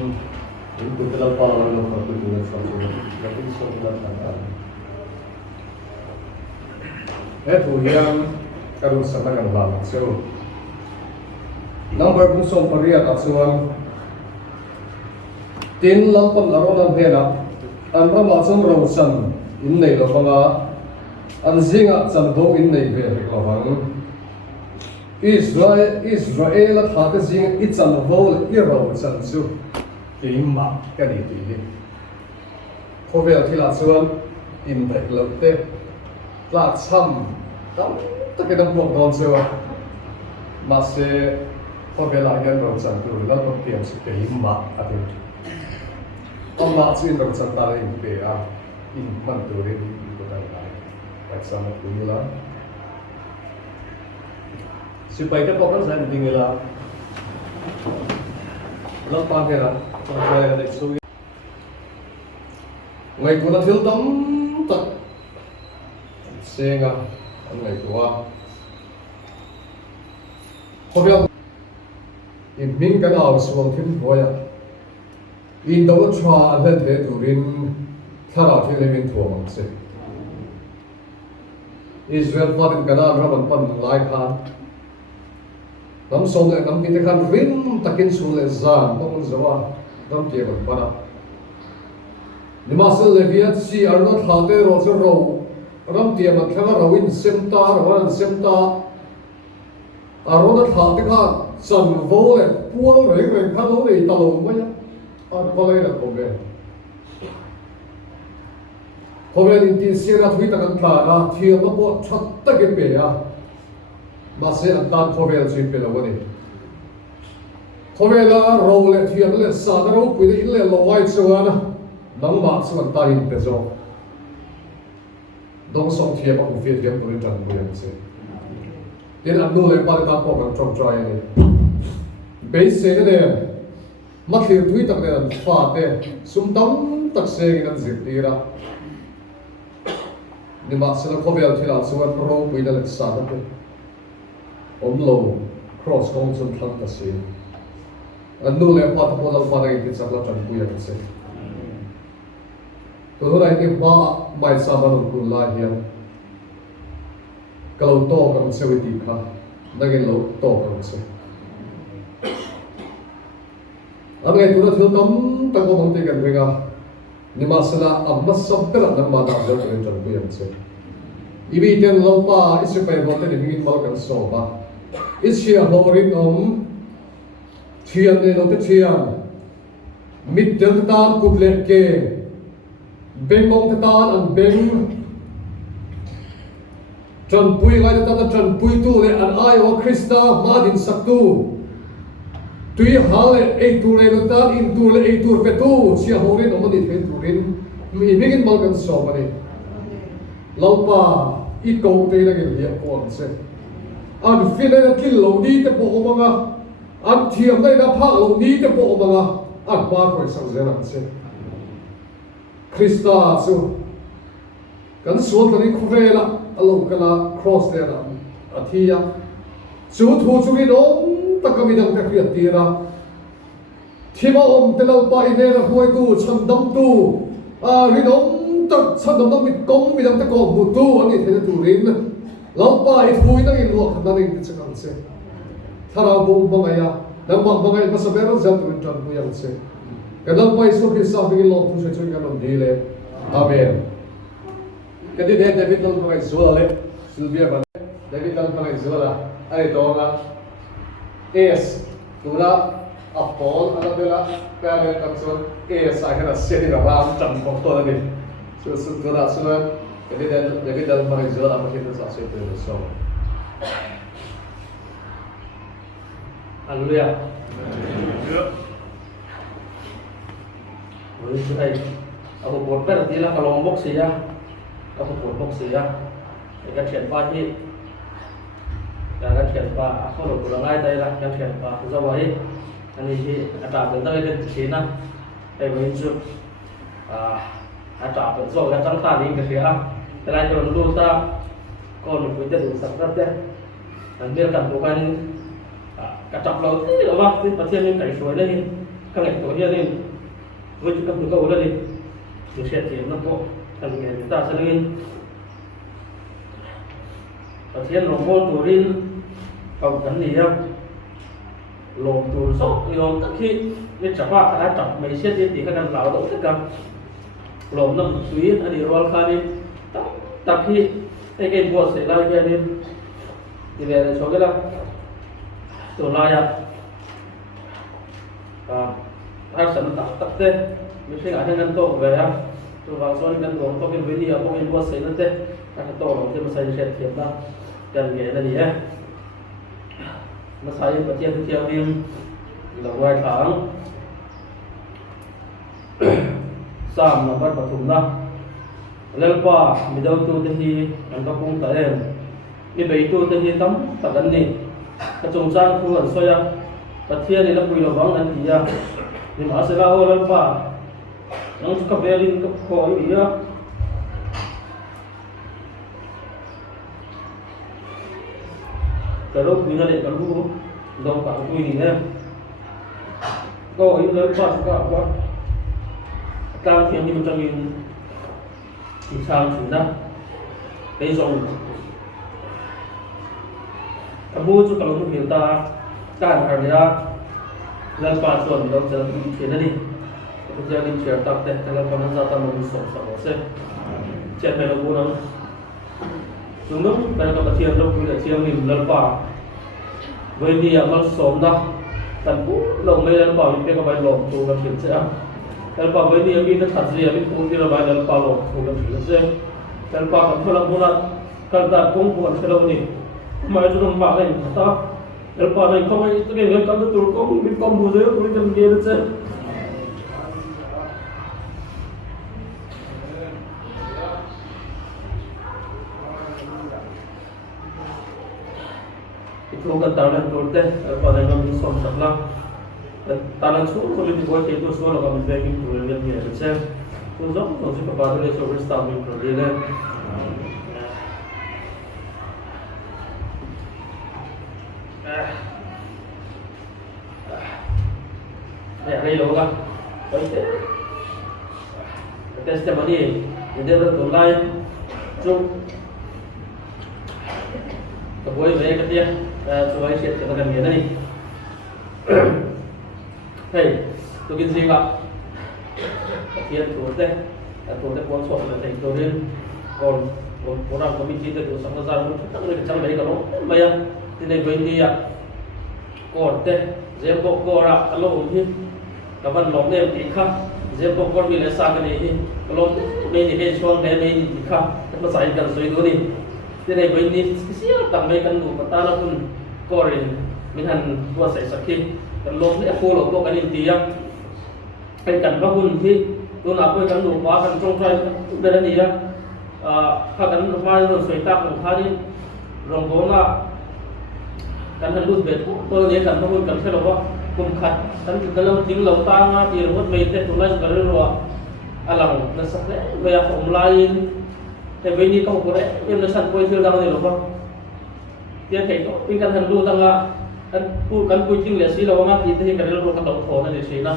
những tôi cái lao bao là lâu mà tôi cũng sản xuất là cái số là thằng nào hết thủ hiang các đối sản năng làm sâu number cũng xong phải riêng ở xuân tin lâm tâm là rồi làm thế nào anh ra mà xong rồi sân in này là bằng anh riêng ở sân vô in này về là bằng Israel là thà cái riêng ít sân vô là Israel sân su cái mà cái này thì có vẻ thì là xuân in vậy lâu thế là xăm đó tất cả những bộ đồ xưa mà sẽ có vẻ là cái đồ sân tu là có tiền sự cái mà ở đây ông mà xin đồ sân ta lên về à in man tu lên có đại đại tại sao nó cũng như là supaya kita fokus dan tinggal lepas kira sampai next week ngày của nó thiếu tấm tật xe nga ngày của hôm nay in mình cái nào xuống thiên voi à in đâu cho lên thế tụi mình khá là thiên lên mình thua mà sẽ Israel phát triển cái nào ra bằng phần lại khan nắm sông lại nắm kinh khan rim takin xuống lại giàn tông zawa nắm kia bằng bana nhưng mà sự lệ việt si ở nó thảo tê rồi cho rầu nắm kia mà theo nó in xem ta rồi nó xem ta ở nó thảo tê khan sần vô lại buông rồi người khan lố này tàu lồng mấy ở có đây là công việc hôm nay tin xe ra thui ta cần thả ra thiệp nó bộ chặt tất cái bể à mà sẽ ăn tan hôm nay chuyện bể là vấn đề hôm nay là rầu lại thiệp lại sa nó rầu quỳ lại lại lâu ai chơi à nắng mát sẽ ăn tan in bể rồi đông sông thiệp cũng phiền thiệp tôi chẳng muốn làm gì tiền ăn nuôi lại ba cái bộ bằng trong trai này bể xe cái này mắt thiệp thui ta cái phạt này sum tấm tắc xe cái gì đi ra nhưng mà sẽ có vẻ thì là sự ăn pro bây giờ là sao đó lâu cross không xong thằng ta sẽ anh nuôi lại bắt đầu làm phải cái chắc là chẳng vui anh sẽ tôi nói cái ba mai sao mà nó cũng lại hiện kalau to kan sẽ bị đi cả đây cái lâu to kan sẽ anh nghe tôi nói thiếu tấm ta có bằng tiền cái gì nhưng mà sẽ là amma sampai là nằm mà đào cái chân của anh sẽ ibi tiền lâu pa ít sẽ phải vào tới để mình vào cái sổ ba ít sẽ hậu riêng ông thiền này nó tới thiền mít chân tan cục lệ kê bên mông tan ăn bên chân bùi ngay ta chân bùi tu lệ ăn ai ở Krista ma din sắc tu tuy hale ei tu le ta in tu le ei tu pe tu sia horin o mani pe tu rin mi mingin mal kan so mani laupa I ko te la gel ya ko se an file na kil lo ni te po manga an thiam dai na pha lo ni te po manga an ba ko sang zera se Krista su kan so ta ni khuvela alo kala cross there na athia chu thu chu gi dom takami dang ta kriat tira thima om telal pa ine ra hoi tu chan dam tu a ri dom tak chan dam mi kom mi dang ta ko mu tu ani the tu rin lau pa I hui dang in lo khana ring ti chang se thara bo bangaya dang ba bangai pa sabera zat tu tan bu yang se kadang pa isu ki sa bi lo tu se chu kan on dile amen kadi de David dal pa zuale Silvia ba David dal pa zuala ai to nga es tula apol ala bela pare kapson es agena seri ram cham photo ni so tula sunan cái dal mà cái giờ là mà hiện tại sẽ tới sau Hallelujah. Với sự này, aku buat berarti lah kalau ngomong sih ya, aku buat ngomong sih ya, kan siapa sih, kan siapa, aku lo pulang aja tadi lah, kan siapa, aku jawab ini, ini sih, ada apa tadi di sini, begitu, ada apa, so kan tentang tadi ke siapa, selain itu dulu ta, kalau kita dulu sakit ya, dan biarkan bukan cặp lâu thế là ba thì bác sĩ mình cày suối đây các ngày tối kia nên với chúng ta được câu đây mình sẽ chỉ nó bộ thành nghề chúng ta sẽ lên bác sĩ lòng vô tù rin cầu cắn gì đâu lồng tù sốt nhiều tất khi nên chả qua cả chọc mấy xét đi thì các anh lão đổ tất cả lồng nó suy ở đi roll khai đi tập khi cái bùa sẽ lại kia đi thì về số cái đó tôi lo ya harus tak teh mesti ada yang tahu ya tu langsung kan orang tahu beli apa yang buat saya nanti akan tahu orang tu saya siap lah dan dia tadi ya saya baca setiap tim lewat tháng sam number patum na lelpa midau tu tadi angka pung taem ni beitu tadi tam takan ni cái trồng sang thu ẩn xoay và thiên thì nó quỳ vào vắng anh thì nhưng mà sẽ là ô lên pha nó cặp về đi cặp khỏi gì á cái lúc quỳ ra để cái lúc đâu cả quỳ gì nữa có ý lên pha cả quá cao thiên như một trong những sang chúng ta đây rồi kamu tu kalau tu kita kan harga dan pasun dok jalan ini ni kerja ni cerita teh kalau kamu zata menusuk sama se cek melu punang sungguh kalau kita cium dok kita cium ni lalpa với đi amal som dah dan pun long mai lalpa ni peka bai long tu kan cerita lalpa với đi abi tu thật gì abi pun dia bai lalpa long tu kan cerita lalpa kan pulang pulang kalau pun puan kalau ni mà chúng ta bảo này ta nếu bảo này không ai cái người con tôi có biết con bùa giới tôi cần kia được chứ itu kan tahunan turte pada kami som sakla tahunan su kalau dibuat itu su kalau kami bagi program ni ada chứ tu giống tu sih kepada dia sobre staffing program ya đây đâu cả testimony dia bertolak chung kemudian saya kata coba share ceritakan dia ni hey tu kita siapa dia tu pun soal tentang itu kon orang komisi itu sama sama kita boleh cakap baik kalau bayar tidak boleh kon dia pokok kalau ni kawan long ni ikah dia pokok bila sah ni kalau ni ni soal ni ikah kita sayangkan soal itu ni jadi begini siapa tambahkan tu petala pun korin minhan dua saya sakit kalau ni aku loh kok ini dia kan bahun ni tu nak apa kan tu bahkan congkai benda dia kan rumah tu suita pun hari rombongan kan hendak betul dia kan bahun kan kalau kumkat kan kalau tinggal utama di rumah mereka tulis kalau luar alam nasabnya banyak orang lain tapi ini kau boleh yang nasan kau itu dalam ni loh dia kayak tu pingkan hendak tangga kan kucing lesi lawan mati itu yang kalau kalau kau nanti sini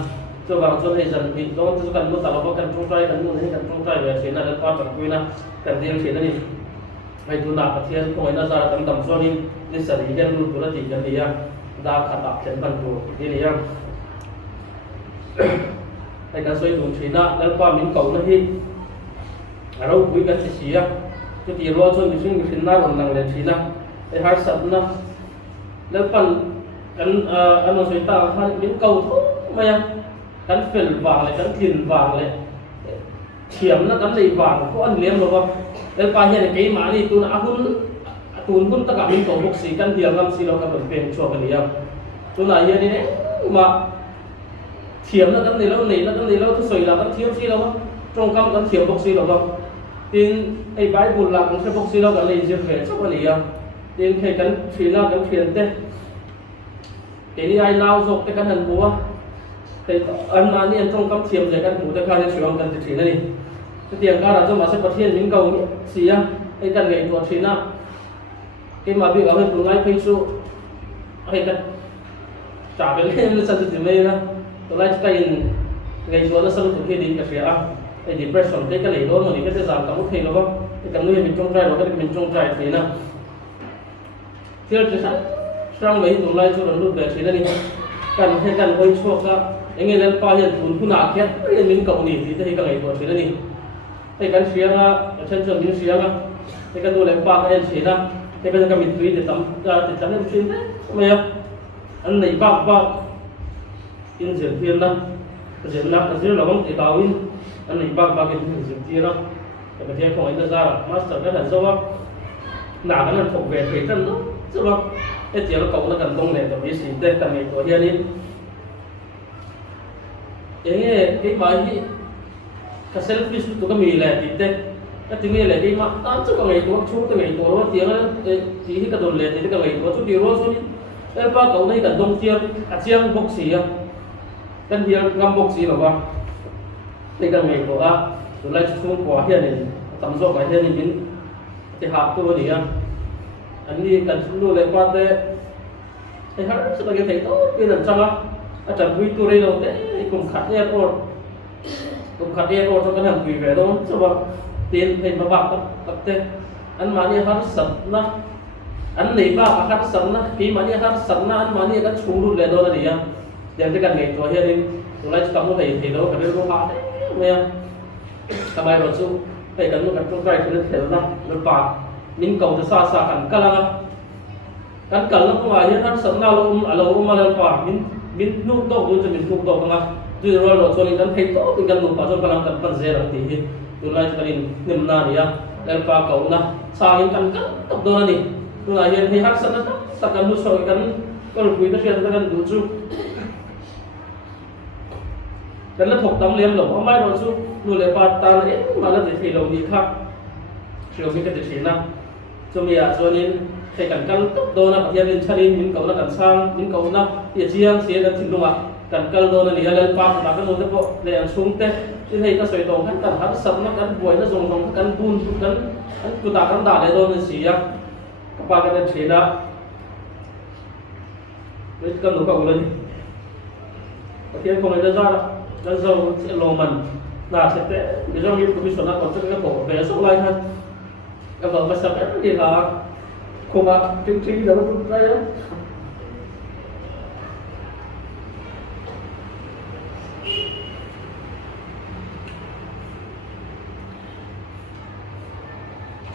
coba coba izin di dalam tu kan lu tak lawan kan try kan lu ni kan try ya sini ada part aku ina kan dia sini ni itu nak kasihan kau ina cara kan tam soni ni sari kan lu tu lah tiga dia dah kata cenderung tu ini yang hay kan soi dun China lalpa min kau nahi arau bui kan sia tu ti ro so mising China ron nang le China har sat na lalpan kan ano soi ta han min kau tu maya kan fel vàng le kan tin vàng le thiam na kan lei vàng ko an lem lo ba el pa hian ke ma ni tun hun ta ka min ko bok si kan diam lam si lo ka ban peng chua kan ya tuna hian ni ma thiam na kan nei lo tu soi la kan thiam si lo trong kam kan thiam bok si lo tin ai Bible la kan se bok si lo kan nei je fe cha kan ya tin ke kan thina kan thian te ke ni ai nau zok te kan han bua te an ma ni an trong kam thiam je kan mu te kha ni chuang kan ti thina ni te tiang ka ra cho ma se pathian min kau si ya ai kan ngai to thina cái mà bị gọi là tụi ngay phê số hay cái trả cái lên nó sao thì mấy đó tụi ngay cái ngày chúa nó sao tụi kia đi cái gì à cái depression cái này đó mà cái giảm cảm thấy nó không cái cảm người mình trong trai và cái mình trong trai thì nào theo cái sao sang mấy tụi ngay chúa nó lúc về thì nó đi cần hay cần quay chuộc á anh nghe lên pa hiện tụiคุณอาkết cái mình cầu nhỉ thì cái ngày của thì nó đi cái cái xía á chân chân những xía á cái tụi lên pa cái xía á cái bây giờ mình tùy để tắm em chuyên đấy mày anh này bạc in diễn viên đó diễn là bóng thể tạo in anh này bạc in diễn viên đó cái thế không anh ra master cái là do nào cái là thuộc về thể chân đó chứ không cái tiếng nó cộng nó cần công nghệ của cái gì đây cần nghệ của hiện in cái bài gì cái selfie tụi cái mì là gì đây cái tiếng này cái mà tám chút cái ngày đó chút cái ngày đó tiếng chỉ cái đồn lệ thì cái ngày đó chút điều đó chút cái ba cậu này cần đông chiang bốc xì à cái tiếng ngâm bốc xì là ba cái ngày đó rồi lại xuống quả hiện này tầm gió cái hiện này biến cái hạt tôi đi à anh đi cần xuống đồ lại qua đây thì hắn sẽ là cái thấy tốt cái lần sau á chẳng quý tôi đây đâu đấy cùng khát em rồi cho cái hàng quỷ về đâu chứ mà tiền thì mà bạc tập thế anh mà đi hát sẵn na anh lấy bạc hát sẵn na khi mà đi hát sẵn na anh mà đi cái chú luôn lên đó là gì à để cái ngày tuổi hiện đi tôi lấy cho cái thì đâu cái đâu hát đấy nghe các bài luật sư phải cần một cái trong cái thì nó bạc mình cầu cho xa cảnh cái là cảnh nó không phải hiện hát sẵn nào lâu mà lên bạc mình nút đâu rồi mình nút đâu mà từ rồi luật sư nên thấy tốt thì cần nút vào trong cái làm cần dễ làm tí tôi lại cho nên niềm na đi à em pha cậu na sang những căn tập đó này tôi lại hiện thì hát sẵn đó tất cả nút soi căn con quý nó hiện ra căn đủ chu căn nó thuộc tấm liêm lồng không mai rồi chu nuôi lại pha ta lại mà nó thì lồng đi khác chiều cái thì na cho mình à cho nên thì căn tập đó là hiện lên chơi những cậu nó căn sang những cậu na thì chiang xía nó thì luôn à căn đó là đi lên pha mà cái nút đó để xuống té thì thấy cái sợi tông kan hát sập nó kan buổi nó dùng kan bun kan chúng ta kan đả để đó nên gì á các bạn cái chuyện đó với kan lúc cầu lên cái không ai ra cái dầu sẽ lồng mình là sẽ thế cái dòng như của mình nói còn cái cổ về số lại thôi cái vợ mà sập thì là không mà chính đó cũng cái đó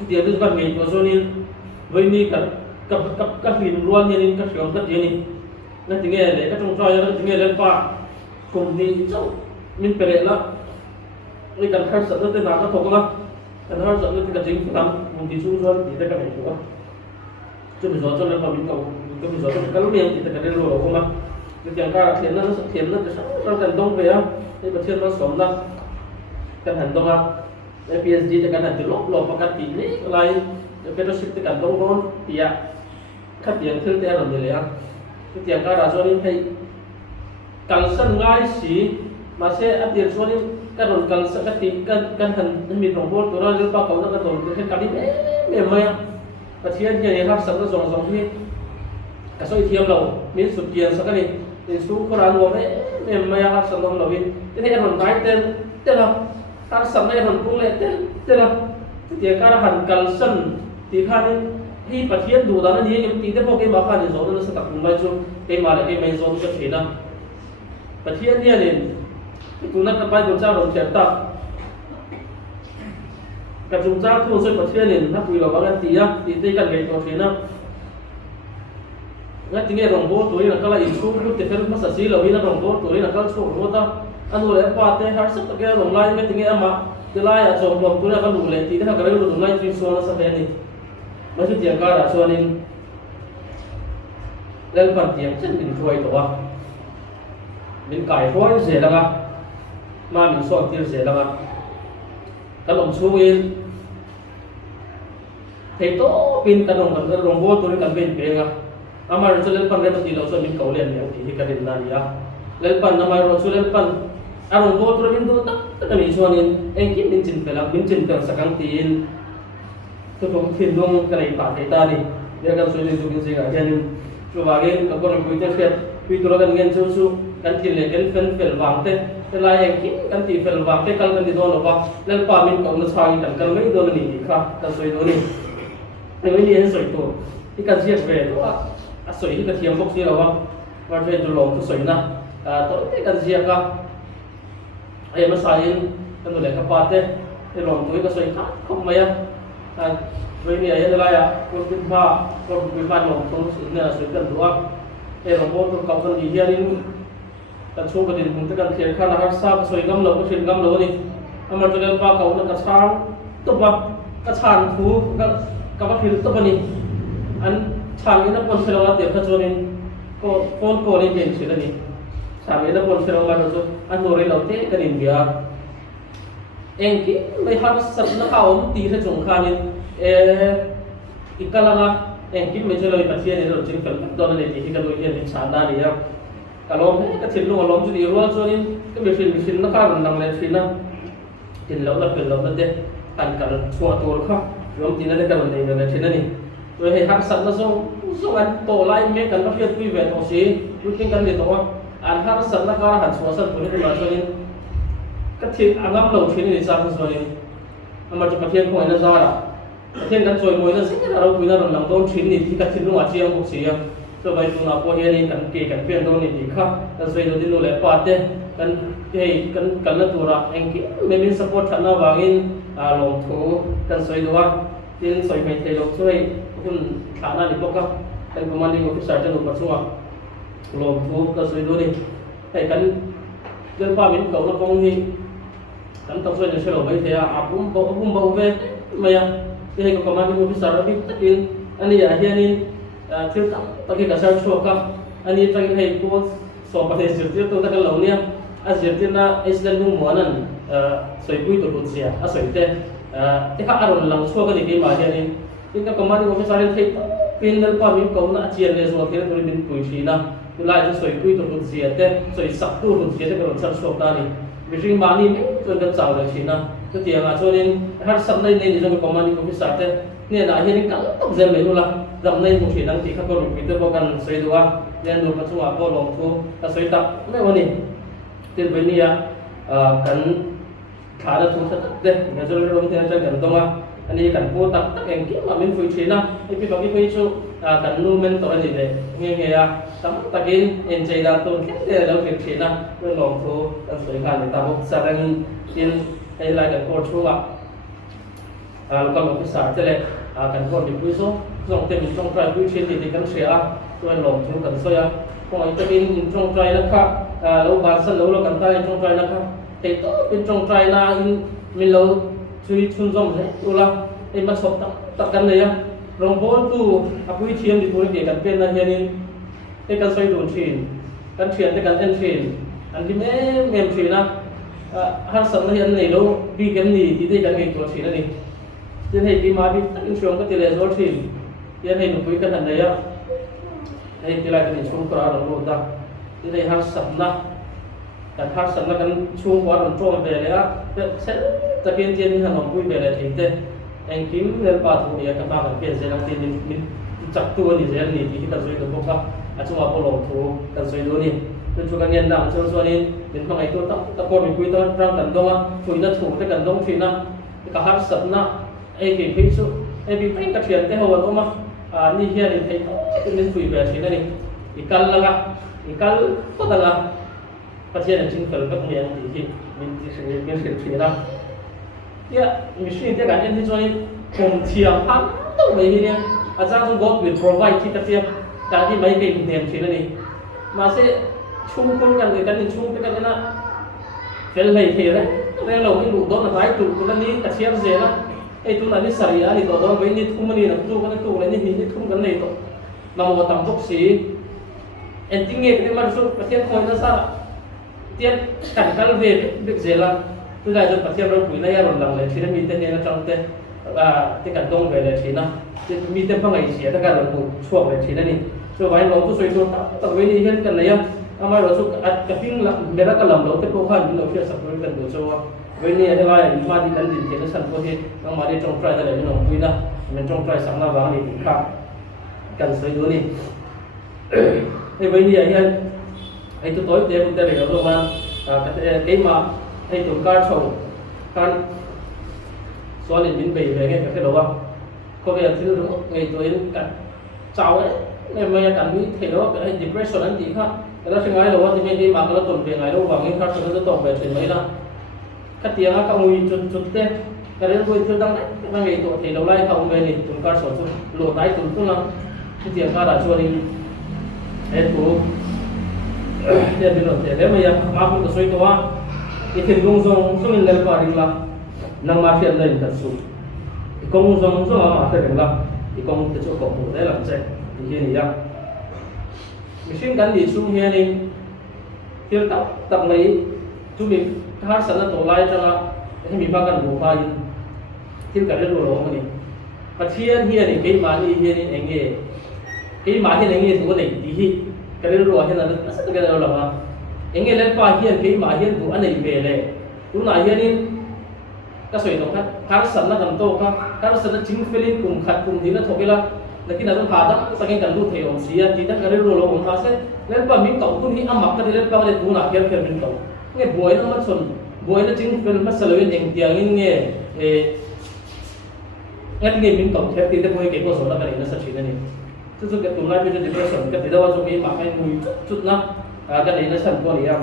dia tu kan ngai ko zoni với ni các hình luôn như nên các trường các gì này nó tiếng nghe để các trong trò nó tiếng nghe lên qua cùng đi chỗ mình phải là người cần khai sợ nó tên nào nó thuộc không cần khai sợ nó thì cần chính lắm một tí chú rồi thì tất cả mình hiểu chứ mình nói cho nên mà mình cầu cái mình nói cho các lúc niệm thì tất cả đều rồi không ạ cái tiếng ca thiền nó nó cần đông về á thì bậc thiên nó sống ra cần hành đông á PhD tekan nanti lo pakat ini lain fellowship tekan dong dia kat yang thil te ron le ya tiang ka ra so ni thei kalsan ngai si ma se atir so ni ka ron kalsa ka ti kan han mi rong bol to ra le pa ka na ka to ke ka di me ma pa thian ye har sang na zong hi ka so thiam lo mi su kian sa ka ni ni su ko ra lo me ma ya har sang dong lo hi te ron ngai te la các sầm này hẳn cũng lệ thế là thì các hẳn cần sân thì khai khi phát hiện đủ đó là gì nhưng tí tiếp vào cái báo khai thì rồi nó sẽ tập trung lại chung cái mà lại cái máy rồi cái thế nào phát hiện như này thì chúng ta cần phải điều tra đồng tiền tập các chúng ta thu sẽ phát hiện này nó quy là bao nhiêu tỷ á thì đây cần cái có thế nào ngay tiếng nghe đồng bộ tuổi là các loại số lúc thì phải mất sạch là vì nó đồng bộ tuổi là các số đồng bộ ta anh nói qua thế hết sức cái lòng lai cái tiếng nghe mà จะไล่อะส่งลงตัวนั้นก็รู้เลยที่ถ้าเกิดเราดูไม่ที่ส่วนนั้นสักแค่นี้ไม่ใช่เตียงก็ส่วนนี้เรื่องปัญเตียงฉันเป็นช่วยตัวเป็นไก่ช่วยเสียแล้วกันมาเป็นส่วนที่เสียแล้วกันกระลงช่วยเฮ้ยโตเป็นกระลงโบตัวนี้กันเป็นเองอะอามาเราจะเล่นปันเรื่องที่เราส่วนเป็นเกาหลีเนี่ยที่กันเด่นนั่นyaเล่นปันอามาเราช่วยเล่นปันอารมณ์โบตัวนี้ดูตั้งแต่มีส่วนนี้เองคิดเป็นจินเปล่าเป็นจินเปล่าสักครั้งตีนทุกคนคิดลงกันในปากตานี่เดี๋ยวกันส่วนนี้ดูกันสิกันยังช่วยว่าเองกับคนคุยจะเสียคุยตัวกันเงินสู้ๆกันที่เล่นกันเฟลวางเตะแต่ลายเองคิดกันที่เฟลวางเตะกันที่โดนหรือเปล่าเล่นป่ามินกับนักชายกันไม่โดนนี่ดีค่ะกันส่วนตัวนี้ไม่เรียนส่วนตัวที่กันเสียเปล่าว่าสวยที่กระเทียมพวกที่เราว่ามันเป็นตัวหลงตัวสวยนะตัวที่กันเสียก็ไอ้มาใส่กันตัวเล็กกับปาเต้ไอ้หลงตัวก็สวยครับคงไม่อะเรื่องนี้อะไรอะคนเป็นผ้าคนเป็นผ้าหลงตัวเนี่ยสวยกันตัวไอ้หลงพวกตัวเก่ากันดีเฮียนี่กันช่วงกันดินผมจะกันเทียนข้าวนะครับทราบสวยกำลังก็เทียนกำลังนี่อามาจะเล่นผ้าเก่านั่นกระชากตัวบ้ากระชากถูกับว่าผิวตัวนี้อันชางนี้นับคนเฟลว่าเดี๋ยวถ้าโจนี่ก็โฟนโคนี่เป็นสิ่งนี้ชางนี้นับคนเฟลว่าเราจะอันโนเรลเตกันอินเดียเองที่ไม่หักสัตว์นักข่าวตีเสจงคานี่อีกกาลังเองที่ไม่ใช่เราไปที่นี่เราจึงเป็นตอนนี้ที่กันดูยังเป็นชาดานี่ครับกาลมก็ทิ้งลงลมจุดอีรัวโจนี่ก็ไม่ฟินนักข่าวนั่งเล่นฟินนะทิ้งแล้วเราเป็นเราไม่ได้กันชัวตัวเขารวมที่นั่นได้กันเลยในที่นั่นนี่โดยให้หักสัตว์ละส่งอันโตไล่เมกันก็เพียรคุยเวทโอซีคุยกันกันเดี๋ยวตัวอันหักสัตว์ละก็หันชัวสัตว์ตัวนี้มาส่วนนี้ก็ที่อันนั้นเราที่นี่จะส่วนนี้อันมาจะมาเทียนคอยนั่นซะละเทียนกันช่วยมวยนั่นสิ่งที่เราคุยนั่นเราต้องที่นี่ที่กันที่นู่นอาเจียงพวกเสียตัวไปตัวนับพวกเฮียนี่กันเกี่ยกันเพียรตรงนี้ดีค่ะกันช่วยตัวที่นู่นเลยปาเต้กันเฮ้กันนั่นตัวละเองกี้ไม่มีสปอร์ตฉันน่ะวางินลงทุนกันช่วยตัวที่สวยไม่เทลงช่วยคุณฐานะนี่พวกก็เป็น commanding officer จะหนุนมาช่วยลงทุนกันช่วยตัวนี้ให้กันเรื่องความเป็นเก่าแล้วก็มีกันต้องช่วยในเชิงไม่เทียบุ้มบ่าวเวไม่ยังที่ให้กับ commanding officer เราพิจารณาอันนี้อย่างเฮียนี่ที่ตั้งที่กระชากช่วยกับอันนี้ตั้งให้ตัวสอบประเทศจุดที่ตัวตั้งเหล่านี้อาจจะที่น่าอิสลามมุ่งมั่นนั้นสวยกุยตัวรุ่นเสียสวยเต้ที่ข้าอารมณ์หลังช่วยกันดีมาเฮียนี่ที่กับ commanding officer ที่เป็นนักความมีความน่าเชื่อเลยส่วนที่เราเป็นกุยชีนะเวลาจะสวยกุยตัวรุ่นเสียเต้สวยสักตัวรุ่นเสียที่เราจะช่วยกันนี่วิธีมานี่จนกันเจ้าเลยชีนะก็ที่อย่างช่วงนี้หาสัมในในที่เราเป็น commanding officer เต้เนี่ยนะเฮียนี่กันต้องเจอเลยรู้ละจำในมุชีนั่งที่ข้าก็รู้วิธีพวกกันสวยด้วยเรียนรู้มาช่วยพวกลงทุนก็สวยตักไม่วันนี้ที่เป็นนี่กันขาดทุนสักเด็กเนี่ยจะเริ่มที่จะกันตรงว่าอันนี้กันพูดตักเองที่มาเป็นคุยชีนะที่พี่บอกที่คุยชูกันนู่นเป็นตัวนี้เลยเงี้ยตั้งตะกี้เอ็นใจดาวตัวแค่เราคุยชีนะเรื่องลงทุนกันสวยงามในตาบุกแสดงยินให้รายกันโคตรชัวร์แล้วก็ลงพิสารจะเลยกันโคตรดีคุยสู้ส่งเต็มจงใจคุยชีที่กันเสียตัวลงทุนกันสวยพอจะเป็นจงใจนะครับเราบาดเจ็บเรากันตายจงใจนะครับแต่ตัวเป็นจงใจนะมีเราช่วยชุนจงเลยตัวละไอ้มาสอบตักกันเลยรองบอลตัวอาปุยเทียมที่พูดเกี่ยวกับเป็นอะไรนี่ไอ้การใส่ดูนทีนการเทียนไอ้การเอ็นทีนอันที่แม่เมมทีนะหาสัมผัสอันนี้เราบีกันนี่ที่ได้กันเองตัวทีนั่นนี่ที่ให้ปีมาบีตั้งช่วงก็ติดเลยตัวทีที่ให้หนุ่มคุยกันทันเลยให้ที่ไรกันช่วงกลางเราดูได้ที่ได้หาสัมผัสกันหาสัมผัสกันช่วงวันตรงไปเลยเสร็จตะเกียงเทียนนี่หันหนุ่มคุยไปเลยทิ้งเต้เองคิมเรื่องปาทุนี่กันบ้างกันเปลี่ยนเสียงที่มีจับตัวนี่เสียงนี่ที่กันช่วยตัวพวกเขาอาจจะว่าพอลงทุนกันช่วยดูนี่เป็นช่วยกันเงินดังส่วนนี้เป็นของไอ้ตัวตะโกนมีคุยตัวร่างกันตรงว่าคุยนัดถูกได้กันตรงที่นั่นก็หาสัมผัสไอ้ที่พิสูจน์ไอ้ที่เป็นกระเทียนที่เขาว่าตัวมานี่เฮียนี่ที่เป็นคุยแบบที่นั่นนี่อีกกันละกันอีกกันก็ต่างกันประเทศนั้นจึงเกิดกับเมียนที่มีที่สิ่งนี้เป็นสิ่งที่นั่นเนี่ยมีสิ่งที่การเอ็นที่ช่วยผมเทียมพักต้องไปที่เนี่ยอาจารย์ต้อง God will provide ที่กระเทียมการที่ไม่เป็นเนียนที่นั่นนี่มาเสียชุ่มคุ้นกันเลยกันชุ่มไปกันนะ fel lei the re re lo ni lu do na bai tu tu ni ta siam ze na ei tu na ni saria ni to do ve ni thum ni na tu kan tu le ni thum kan nei to na mo tam bok si en ting nge ni mar su pathian khoi na sa tian kan kal ve bek ze la tu da jo pathian ro pui na ya ron lang le thina mi te ne na chang te te kan dong ve le thina te mi te pa ngai sia ta ka ron pu chuak le thina ni so vai lo tu soi tu ta ve ni hian kan le ya amai ro su at ka ping la bera ka lam lo te ko khan lo fia sa ko kan do so ve ni he lai ma di dan din te na san ko he ang ma di trong try da le no pui na men trong try sang na wa ni kha kan soi do ni ai ve ni hian ai tu tối te mun te le lo ma cái mà ai tu ka chou kan so le min bei ve ke lo wa ko ve thil ro ngai to in kan chao ấy nên mà kan mi the lo cái depression an ti kha la singai lo wa ti me di ma ka ton ve ngai lo wa ngai kha so to ve chen mai la ka tiang ka ngui chut te ka re ko tu dang na ngai to the lo lai ka ve ni tu ka so chu lo tai tu na ti tiang ka da so ni e tu dia bilang dia lema ya aku tu soi tua ikan gongzong sungin lelpa ringla nang mafian lain tersu gongzong so ama mafian ringla ikong tu cukup mudah lah cek di sini ya mesin kan di sung ni kita tak lagi cumi kahar sana tolai cana ini makan bukan kita kan dulu ni kasihan dia ni kei mani dia ni enggak tu ni dihi kare ro hian na asa ta kare lo ma enge le pa hian ke ma hian bu anei ve le tu na hian in ka soi to khat har san na kan to ka har san na ching felin kum khat kum dina thokela lakin azam hada saking kan lu the om sia ti ta kare ro lo om ha se le pa min ka tu hi amak ka le pa le tu na hian min ka nge boy na ma son boy na ching fel ma salwen eng tiang in nge ngat nge min ka the ti te boy ke ko so na ka ina sa china ni tu cái tụi nó bây giờ depression cái đó cho cái mà cái mùi chút nó cái này nó sản của liam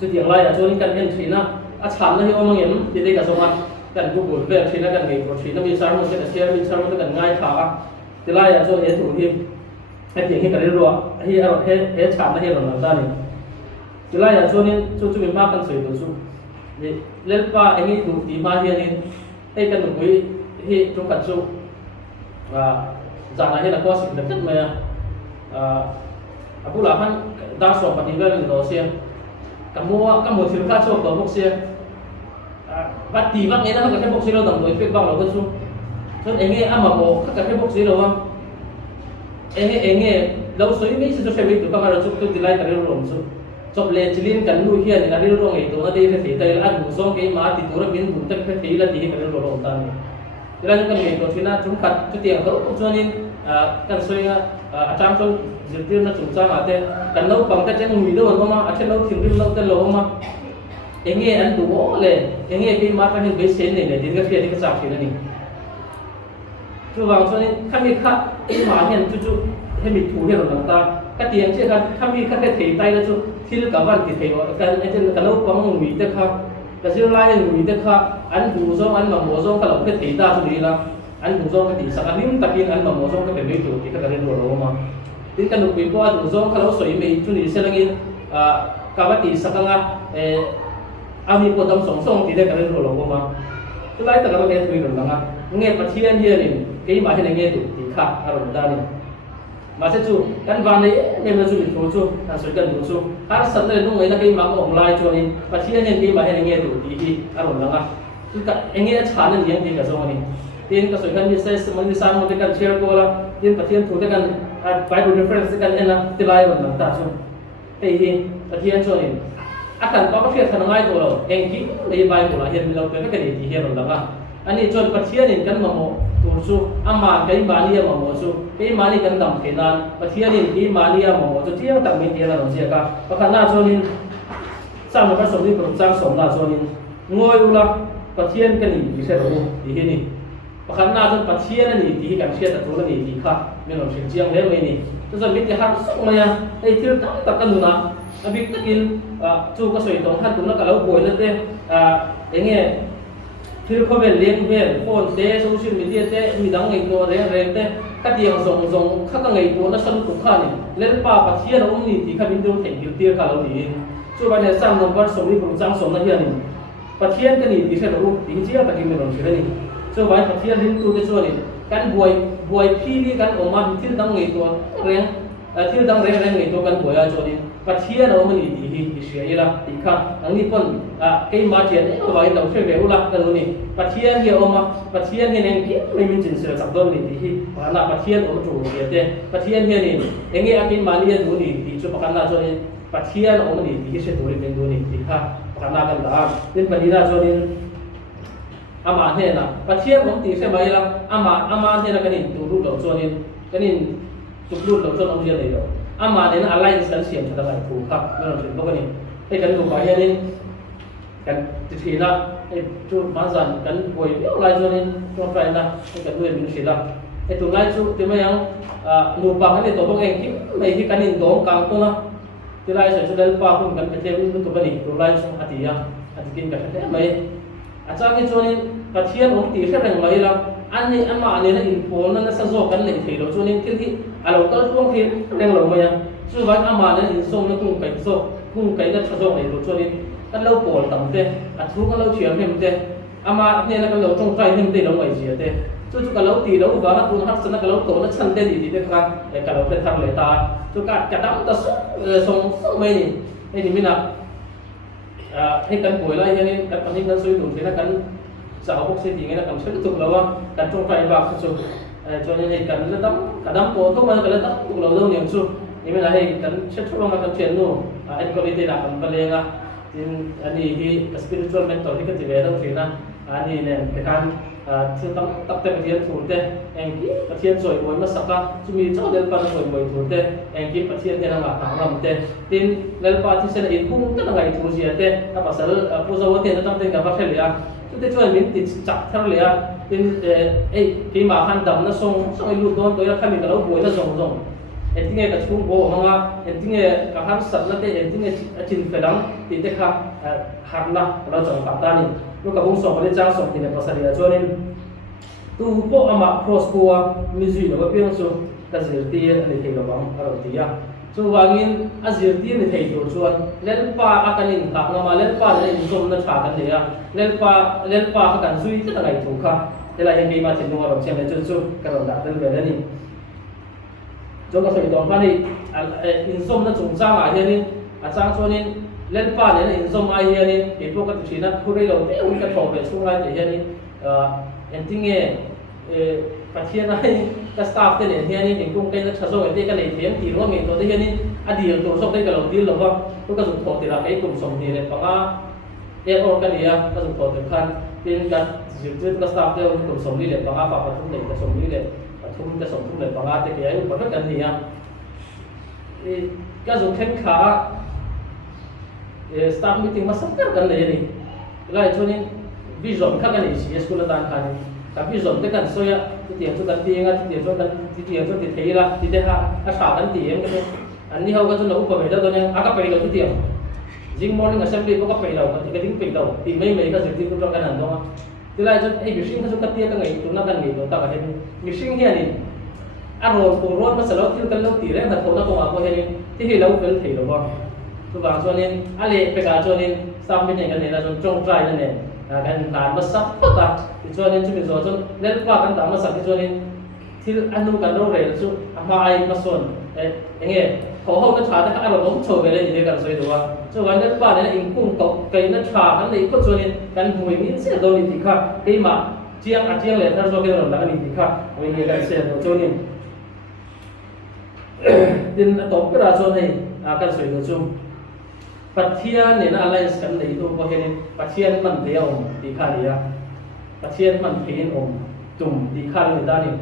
tu tiếng lai à cho nên cái nhân thì nó chán nó hiểu mà nghe thì đây cả số mặt cái Google về thì nó cái nghề của thì nó bị sao một cái share bị sao một cái ngay thả thì lai à cho cái thủ hiệp cái tiếng cái rồi hi ở cái chán nó hiểu làm sao này thì lai à cho nên cho mình ba cần sửa đổi số thì lên ba anh ấy đủ tí ba hiền nên đây cần một cái hi trong cần số và zaman akhir aku asyik dekat maya aku lahan dah so patigal ni dosia kamu filkat so ko boksia bati bang ina ka ke boksia lo dang do efek bang lo ko so enge ama mo ka ke boksia lo wa enge lo so ni se so se tu ka mara so tu dilai ka ro so so le chilin kan lu hian ni ri ro ngai to na de fe tai la du so ke ma ti tur bin bu tak fe la ti ka ro lo ta ni Kira kan ngai ko thina chung khat chu tiang ko chuanin kan soinga atang chon zirtir na chung chang ate kan lo pang ka chang mi do ma athe lo thim rim lo te lo ma enge an du o le enge bi ma ta ni be sen ne din ka pia ni ka sa thina ni chu wang chuanin khami kha e ma hian chu he mi thu he ro lang ta ka tiang che kan khami kha ke thei tai la chu thil ka van ti thei kan ate kan lo pang mi te kha ka zir lai ni te kha an du zo an ma mo zo ka lo ke thei ta chu ni la an du zo ka ti sa nim takin an ma mo zo ka be tu ti ka ren ro ma tin kan lu pi po du zo ka lo soi me chu ni se langin ka ba ti sa ka nga ami po dam song song ti de ka ren ro ma tu lai ta ka ke thui ro nga nge pathian hier ni ke ma he nge tu ti kha a ro da ni mà sẽ chú căn van đấy em là chú bị thua chú là soi cần thua chú har sân này lúc ấy là cái mặc ống lai cho nên và khi anh em đi mà anh nghe đủ thì anh ổn lắm à chú cả anh nghe chán nên những gì cả rồi này tiền cái soi cần đi xe mà đi sang một cái cần share cô là tiền cái tiền thua cái cần phải đủ reference cái cần là tiền lai ổn lắm ta chú thì cái tiền cho nên akan có cái thằng ngay rồi anh kỹ lấy bài của là hiện lâu cái này thì hiện ổn lắm à anh ấy cho cái tiền này cần mà một tu ama kai mania ma mo su kai mani kan dam kenan pathianin ki mania mo chu tiang tak mi tiang lo sia ka pakana chonin sam ma som ni pro chang som la chonin ngoi ula pathian kan ni se ro di hi ni pakana chu pathian ni ti kan sia ta tu ni ti kha me lo chen chiang le ni chu sa mi ti har sok ma ya ei thil tak kan na abi takin chu ka soi tong han tu na ka lo boi na te enge thil kho vel leng vel phone te social media te mi dang ngai to re te ka tiang zong kha ka ngai to na san ku kha ni len pa pathian om ni ti kha bin do thei tir kha lo ni chu ba ne sam no par som ni pung chang som na hian in pathian ka ni ti se ro ti chi ta ki me ron thira ni chu ba pathian rin tu te chu ni kan buai phi ni kan oma thil dang ngei to reng thil dang reng ngei to kan buai a chu ni pathian o mani ti hi ti sia ila ti kha ang ni pon ke ma tian e ba i lo se ve ula ka ni pathian hi oma pathian hi neng ki me min chin se chak don ni ti hi na pathian o tu ye te pathian hi ni enge akin mani du ni ti chu pakan na chu ni pathian o mani ti se tu ri men du ni ti kha pakan na kan da tin panina chu ni ama he na pathian om ti se mai la ama he na kanin tu ru lo chu ni kanin tu ru lo chu om ye le lo ama ne na alliance kan siam thada lai thu kha me ron tin bokani e kan lu ba hianin kan ti thina e tu manzan kan boi yo lai chu ni to trai na e kan lu min sila e tu lai chu ti mai yang lu pa kan to bok eng ki mai hi kanin dom kang to na ti lai sa chu dal pa kun kan pe te lu tu bani tu lai chu atia atikin ka the mai achang ki chunin pathian om ti khreng mai la ani ama ne na in pol na sa zo kan le thei lo chunin thil hi alo kal tuang thil reng lo mai chu ban ama ne in som na kung kai zo kung kai na thazo nei lo chunin kan lo pol tam te a thu kan lo thiam hem te ama ne na kan lo tong trai hem te lo mai ji te chu chu kan lo ti lo wa na kun hat sana kan lo to na chan te di te kha e kan lo phe thar le ta chu ka dam ta song mai ni e ni minaให้กันป่วยแล้วอย่างนี้กันคนนี้กันช่วยดูทีละกันสาวพวกเศรษฐีไงนะกันช่วยถูกแล้วว่ากันตรงไปบ้างช่วยจนให้กันแล้วตั้งกันตั้งโปรเข้ามากันแล้วตั้งถูกเราเรื่องอย่างช่วยนี่ไม่ได้ให้กันเช็ดช่วยมากันเชียนนู่นไอ้คนที่ได้กันไปเลยนะที่อันนี้ที่ spiritual mentor ที่ก็จะเรียนต้องทีนะอันนี้เนี่ยแต่การที่ต้องตัดแต่ประเทศถูกแต่เองที่ประเทศสวยมวยมาสักการจะมีเจ้าเดินปานสวยมวยถูกแต่เองที่ประเทศเนี่ยนะหางลำแต่ทีเดินปานที่เสนออินพุ่งก็ต้องไงถูกเสียแต่ถ้าภาษาผู้สาวเทียนต้องเป็นกับพระเทลียชุดที่ช่วยมินติดจับเทลียเป็นที่มาขันดำนะส่งไอ้ลูกโดนตัวแล้วข้ามีกระโหลกบวยนะส่งเอ็นที่ไงกับชุ่มโบมั้งว่าเอ็นที่ไงกับฮันสัตว์นั่นแต่เอ็นที่ไงจินเฟลังติดแต่ข้าหันนะเราจะปัตตานีลูกกับบุ้งส่งไปได้จ้างส่งที่ในภาษาเดียวจนตู้พวกอามาครอสบัวมิจุยเราเพียงส่งกระเสียตีในเทระวังอารมณ์ตีอ่ะส่วนวางินอาเสียตีในเทตัวส่วนเล่นป่าอาการนินขับงามาเล่นป่าในอินโซมนั่นฉากันเลยอ่ะเล่นป่ากันซุยก็ต่างไงถูกค่ะแต่ละยังมีมาถึงตรงอารมณ์เช่นในจุดสุดกระโดดดักเดินไปแล้วนี่จนกระทั่งตอนนี้อินโซมนั่นสงสารอะไรนี่อาจารย์ส่วนนี้เล่นป่าเนี่ยอินโซมอะไรนี่เห็นพวกกันทีนั้นผู้ใดเราเอ้ยกันถอดไปช่วงไรแต่เนี่ยเอ็นที่ไงประเทศไหนก็สตาฟเนี่ยเนี่ยนี่กรุงเทพก็ชะโซเอ็นที่กันเลยเทียมตีรั้วเงี้ยตัวที่นี่อดีตตัวสอบได้กับเราดีหรือว่าก็กระสุนถอดตีระไอ้กลุ่มสมดีเลยเพราะว่าเอออกันเนี่ยกระสุนถอดถึงขั้นเป็นการยืดยืดก็สตาฟได้กลุ่มสมดีเลยเพราะว่าปทุมเลยกระสมดีเลยปทุมกระสมทุมเลยเพราะว่าแต่แกอยู่ประเทศกันเนี่ยกระสุนเข้มขาสตาฟมีถึงมาสักกันเลยนี่ไล่ช่วงนี้วิจารณ์ข้างกันอีกสิสกุลต่างกันtapi zon te kan soya ti tiang chu kan tianga ti tiang chu kan ti tiang chu ti theila ti te ha a sa kan tiang ke an ni ho ka chu lo ko be da don yang aka pe lo ti tiang jing morning assembly ko ka pe lo ka ti ka ding pe lo ti mai mai ka zin ti ku kan an do ti lai chu ai bi sing ka chu ka tia ka ngai tu na kan ngai do ta ka he bi sing he ni a ro ko ro ma sa lo ti kan lo ti re na tho na ko ma ko he ni ti he lo fel thei lo ba chu bang chu ni a le pe ka chu ni sam bi ne kan ne la chong trai na ne kan kan ma sa ko ta chuanin chu mi zo chun len pa kan ta ma sak chuanin thil anu kan ro rel chu ama ai ma son enge ho ho ka tha ta ka ro lom chho ve le ni kan soi do wa chu wan len pa ne in kum ko kai na tha kan nei ko chuanin kan hui min se do ni ti kha ke ma chiang le thar zo ke ro la ni ti kha oi ni kan se do chuanin din to ka ra chon nei kan soi do chu pathian ne na alliance kan nei to ko he ni pathian man de om ti kha riaประเทศมันเพียนองจุ่มตีข้าเลยด้านนี้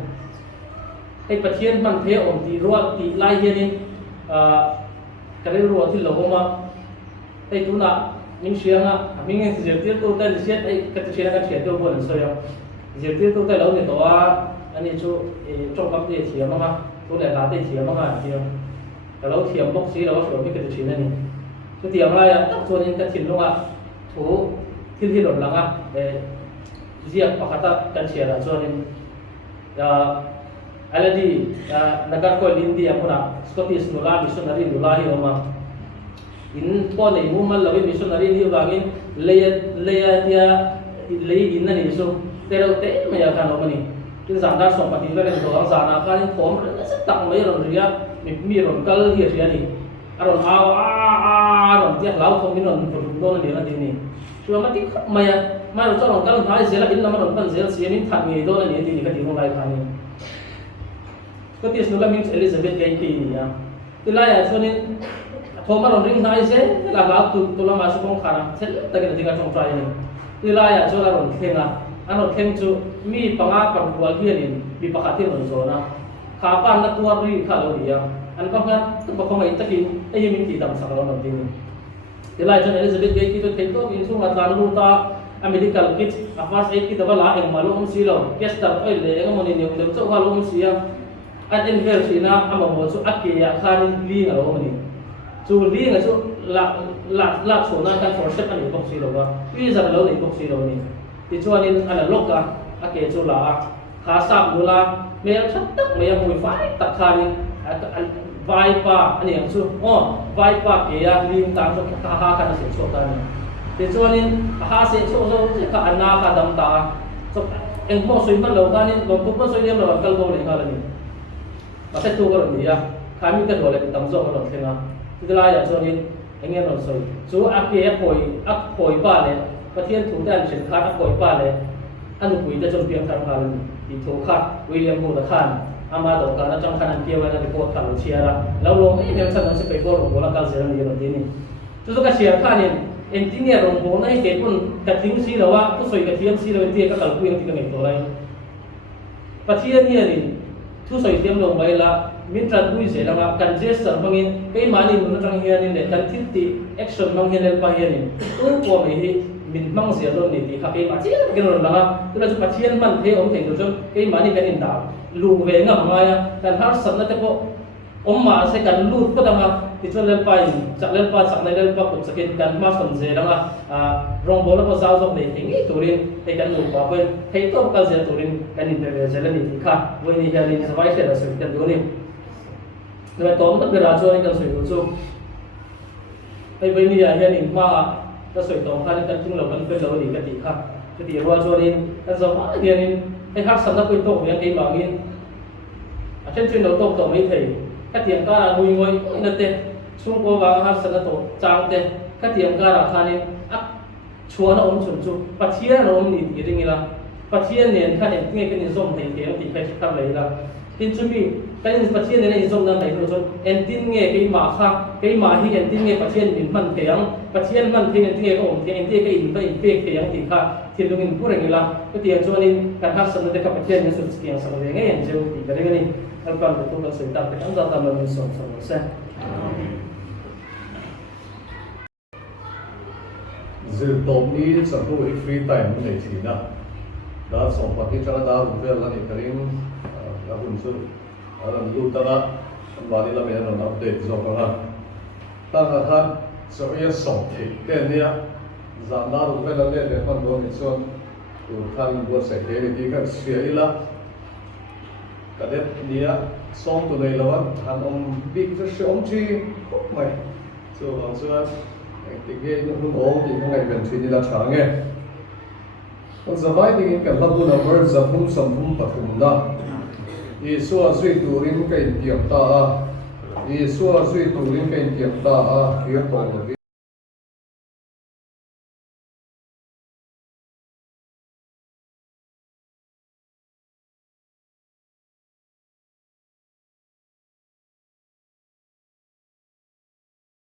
ไอ้ประเทศมันเพียนองตีรัวตีไล่เย็นนี่ก็ได้รัวที่หลงมาไอ้ตัวน่ะยิ่งเชียงอ่ะมิ่งเสียที่ตัวแต่เสียไอ้ก็จะเชียงก็เชียงตัวบนสวยอ่ะเสียที่ตัวแต่เราเนี่ยตัวอันนี้ชูจงกับเทียมมาตัวแหล่ตาเทียมมาเทียมแต่เราเทียมบล็อกสีเราก็สวยไม่ก็จะเชียงนั่นนี่ตัวเทียมอะไรอ่ะตัวนี้ก็ถิ่นลงอ่ะถูที่หล่นหลังอ่ะZiak pakata kan siara soalin ala di nagar ko lindi amuna Scottish nula bisu nari nulahi oma in po nei mu mal lawin missionary ni wangin leya tia lei in na ni so pero te maya kan omani tin zanda so pati le do ang zana kan thom na sa tak mai ron ria mi ron kal hi ria ni aron a ron tia lau thom min ron do na ni na ni so ma ti maya ma ron ron kal thai zela in na ma ron pan zel siamin thak ni do na ni ti ka ti mo lai khani ko ti snula min Elizabeth gay ki ni ya tilaya chonin thoma ron ring hai se la la tu la ma su kong khana sel ta ke tinga chong trai ni tilaya chola ron khenga ano khen chu mi panga par bual hianin mi pakati ron zona kha pa na tuar ri kha lo dia an pa nga tu pa khong ai takin ai min ti dam sa ron ron tin tilaya chon Elizabeth gay ki to thei to in chu ma tlan lu ta medical kit a first aid kit bala eng malum silo kestar oi le eng moni ni dem chu halum sia an envel sina amamo chu akia khanin li ngalo mani chu li nga chu la chona kan for step ani box silo ba wi za lo ni box silo ni ti chuanin ala loka ake chu la kha sam dula me thak tak me mui fai tak khanin vai pa ani ang chu vai pa ke ya ling ta chu ka ha kan se chu ta ni ti chuanin ha se chu zo ka anna ka dam ta so eng mo sui man lo kanin lo ku mo sui lem lo kal bo le ka ni ma se tu ka ron dia kami ka dole tam zo ron thenga tidala ya chuanin engem ron soi chu ake poi pa le pathian thu dan sen kha poi pa le anu pui da chon piang thar kha ni ti thu kha William Hu da khan ama do ka na chang khan an pia wa na report kha lo chiara lo lo me ne sa se pe ko ro la kal se ran ni ro ti ni chu ka chiar kha ni engineer ron bo nai ke kun ka thing si lo wa ku soi ka thiam si lo ti ka kal pu yang ti ka ngai to lai pathian ni ni thu soi tiam lo mai la min tran bui se la kan gesture bangin kai mani mun tang hian ni le kan thil ti action mang hian el pa hian ni tu ko me hi min mang sia lo ni ti kha kai ma chi ke ron la tu la chu pathian man the om theng do chu kai mani kan in da lu ve nga ma ya kan har san na te ko om ma se kan lut ko danga ti chu lel pa in chak lel pa sak lel pa ko sakin kan ma son je la rong bola ko zau zok nei thing i turin te kan lu pa pen thei to kal je turin kan in te je la ni ti kha we ni ya ni savai se la se kan do ni rồi tóm tất cả cho anh cần sửa chung hay bây giờ hiện hình hoa ta sửa tóm khai cần chung là vẫn phải lâu thì cái tỷ khác cái tỷ hoa cho nên ta giống hiện hình hay khác sẵn ra quên tổ những cái bảo nghiên trên chuyên đấu tổ mấy thầy các tiền ca là mùi ngồi nó tệ xung quanh vào hát sẵn ra tổ trang tệ các tiền ca là khai nên áp chúa nó ôm chuẩn chung và chia nó ôm nịt cái là và chia nền khai nền nghe cái nền rộng thành thế thì phải chấp lấy là tin chuẩn bị cái này patient này là dùng làm này rồi em tin nghe cái mà khác cái mà hi em tin nghe patient mình mình patient mình thì em nghe cái ông thì em tin cái in cái thì khác thì lúc mình pura ngila cái tiền cho nên cả hai sản phẩm các patient những sự kiện sản phẩm nghe em chơi thì cái này anh quan được tôi sự tập cái anh giao tâm là mình sống sẽ dự tổng đi sản thu free time này chỉ là đã sống phát triển cho nó đã về là những cái làหุ่นสุดดูตลาดวันนี้เราไม่ได้เราอัปเดตจบกันนะตั้งแต่ท่านจะไปส่งที่เต้นเนี่ยจำได้รู้ไหมเราเล่นเรื่องคนโดนส่วนดูท่านบวชเสกที่ก็เสียอีละกระเด็นเนี่ยส่งตัวเลยแล้วว่าท่านองค์บิ๊กจะเชื่อมจีไม่ส่วนส่วนที่เกี่ยวกับองค์ที่ข้างในเป็นชิ้นที่เราช้างไงคนสบายดีกันรับรู้นะว่าจะพุ่งสมพุ่งปฐุมนะIsua sui turin kai tiap ta Isua sui turin kai tiap ta Kia tong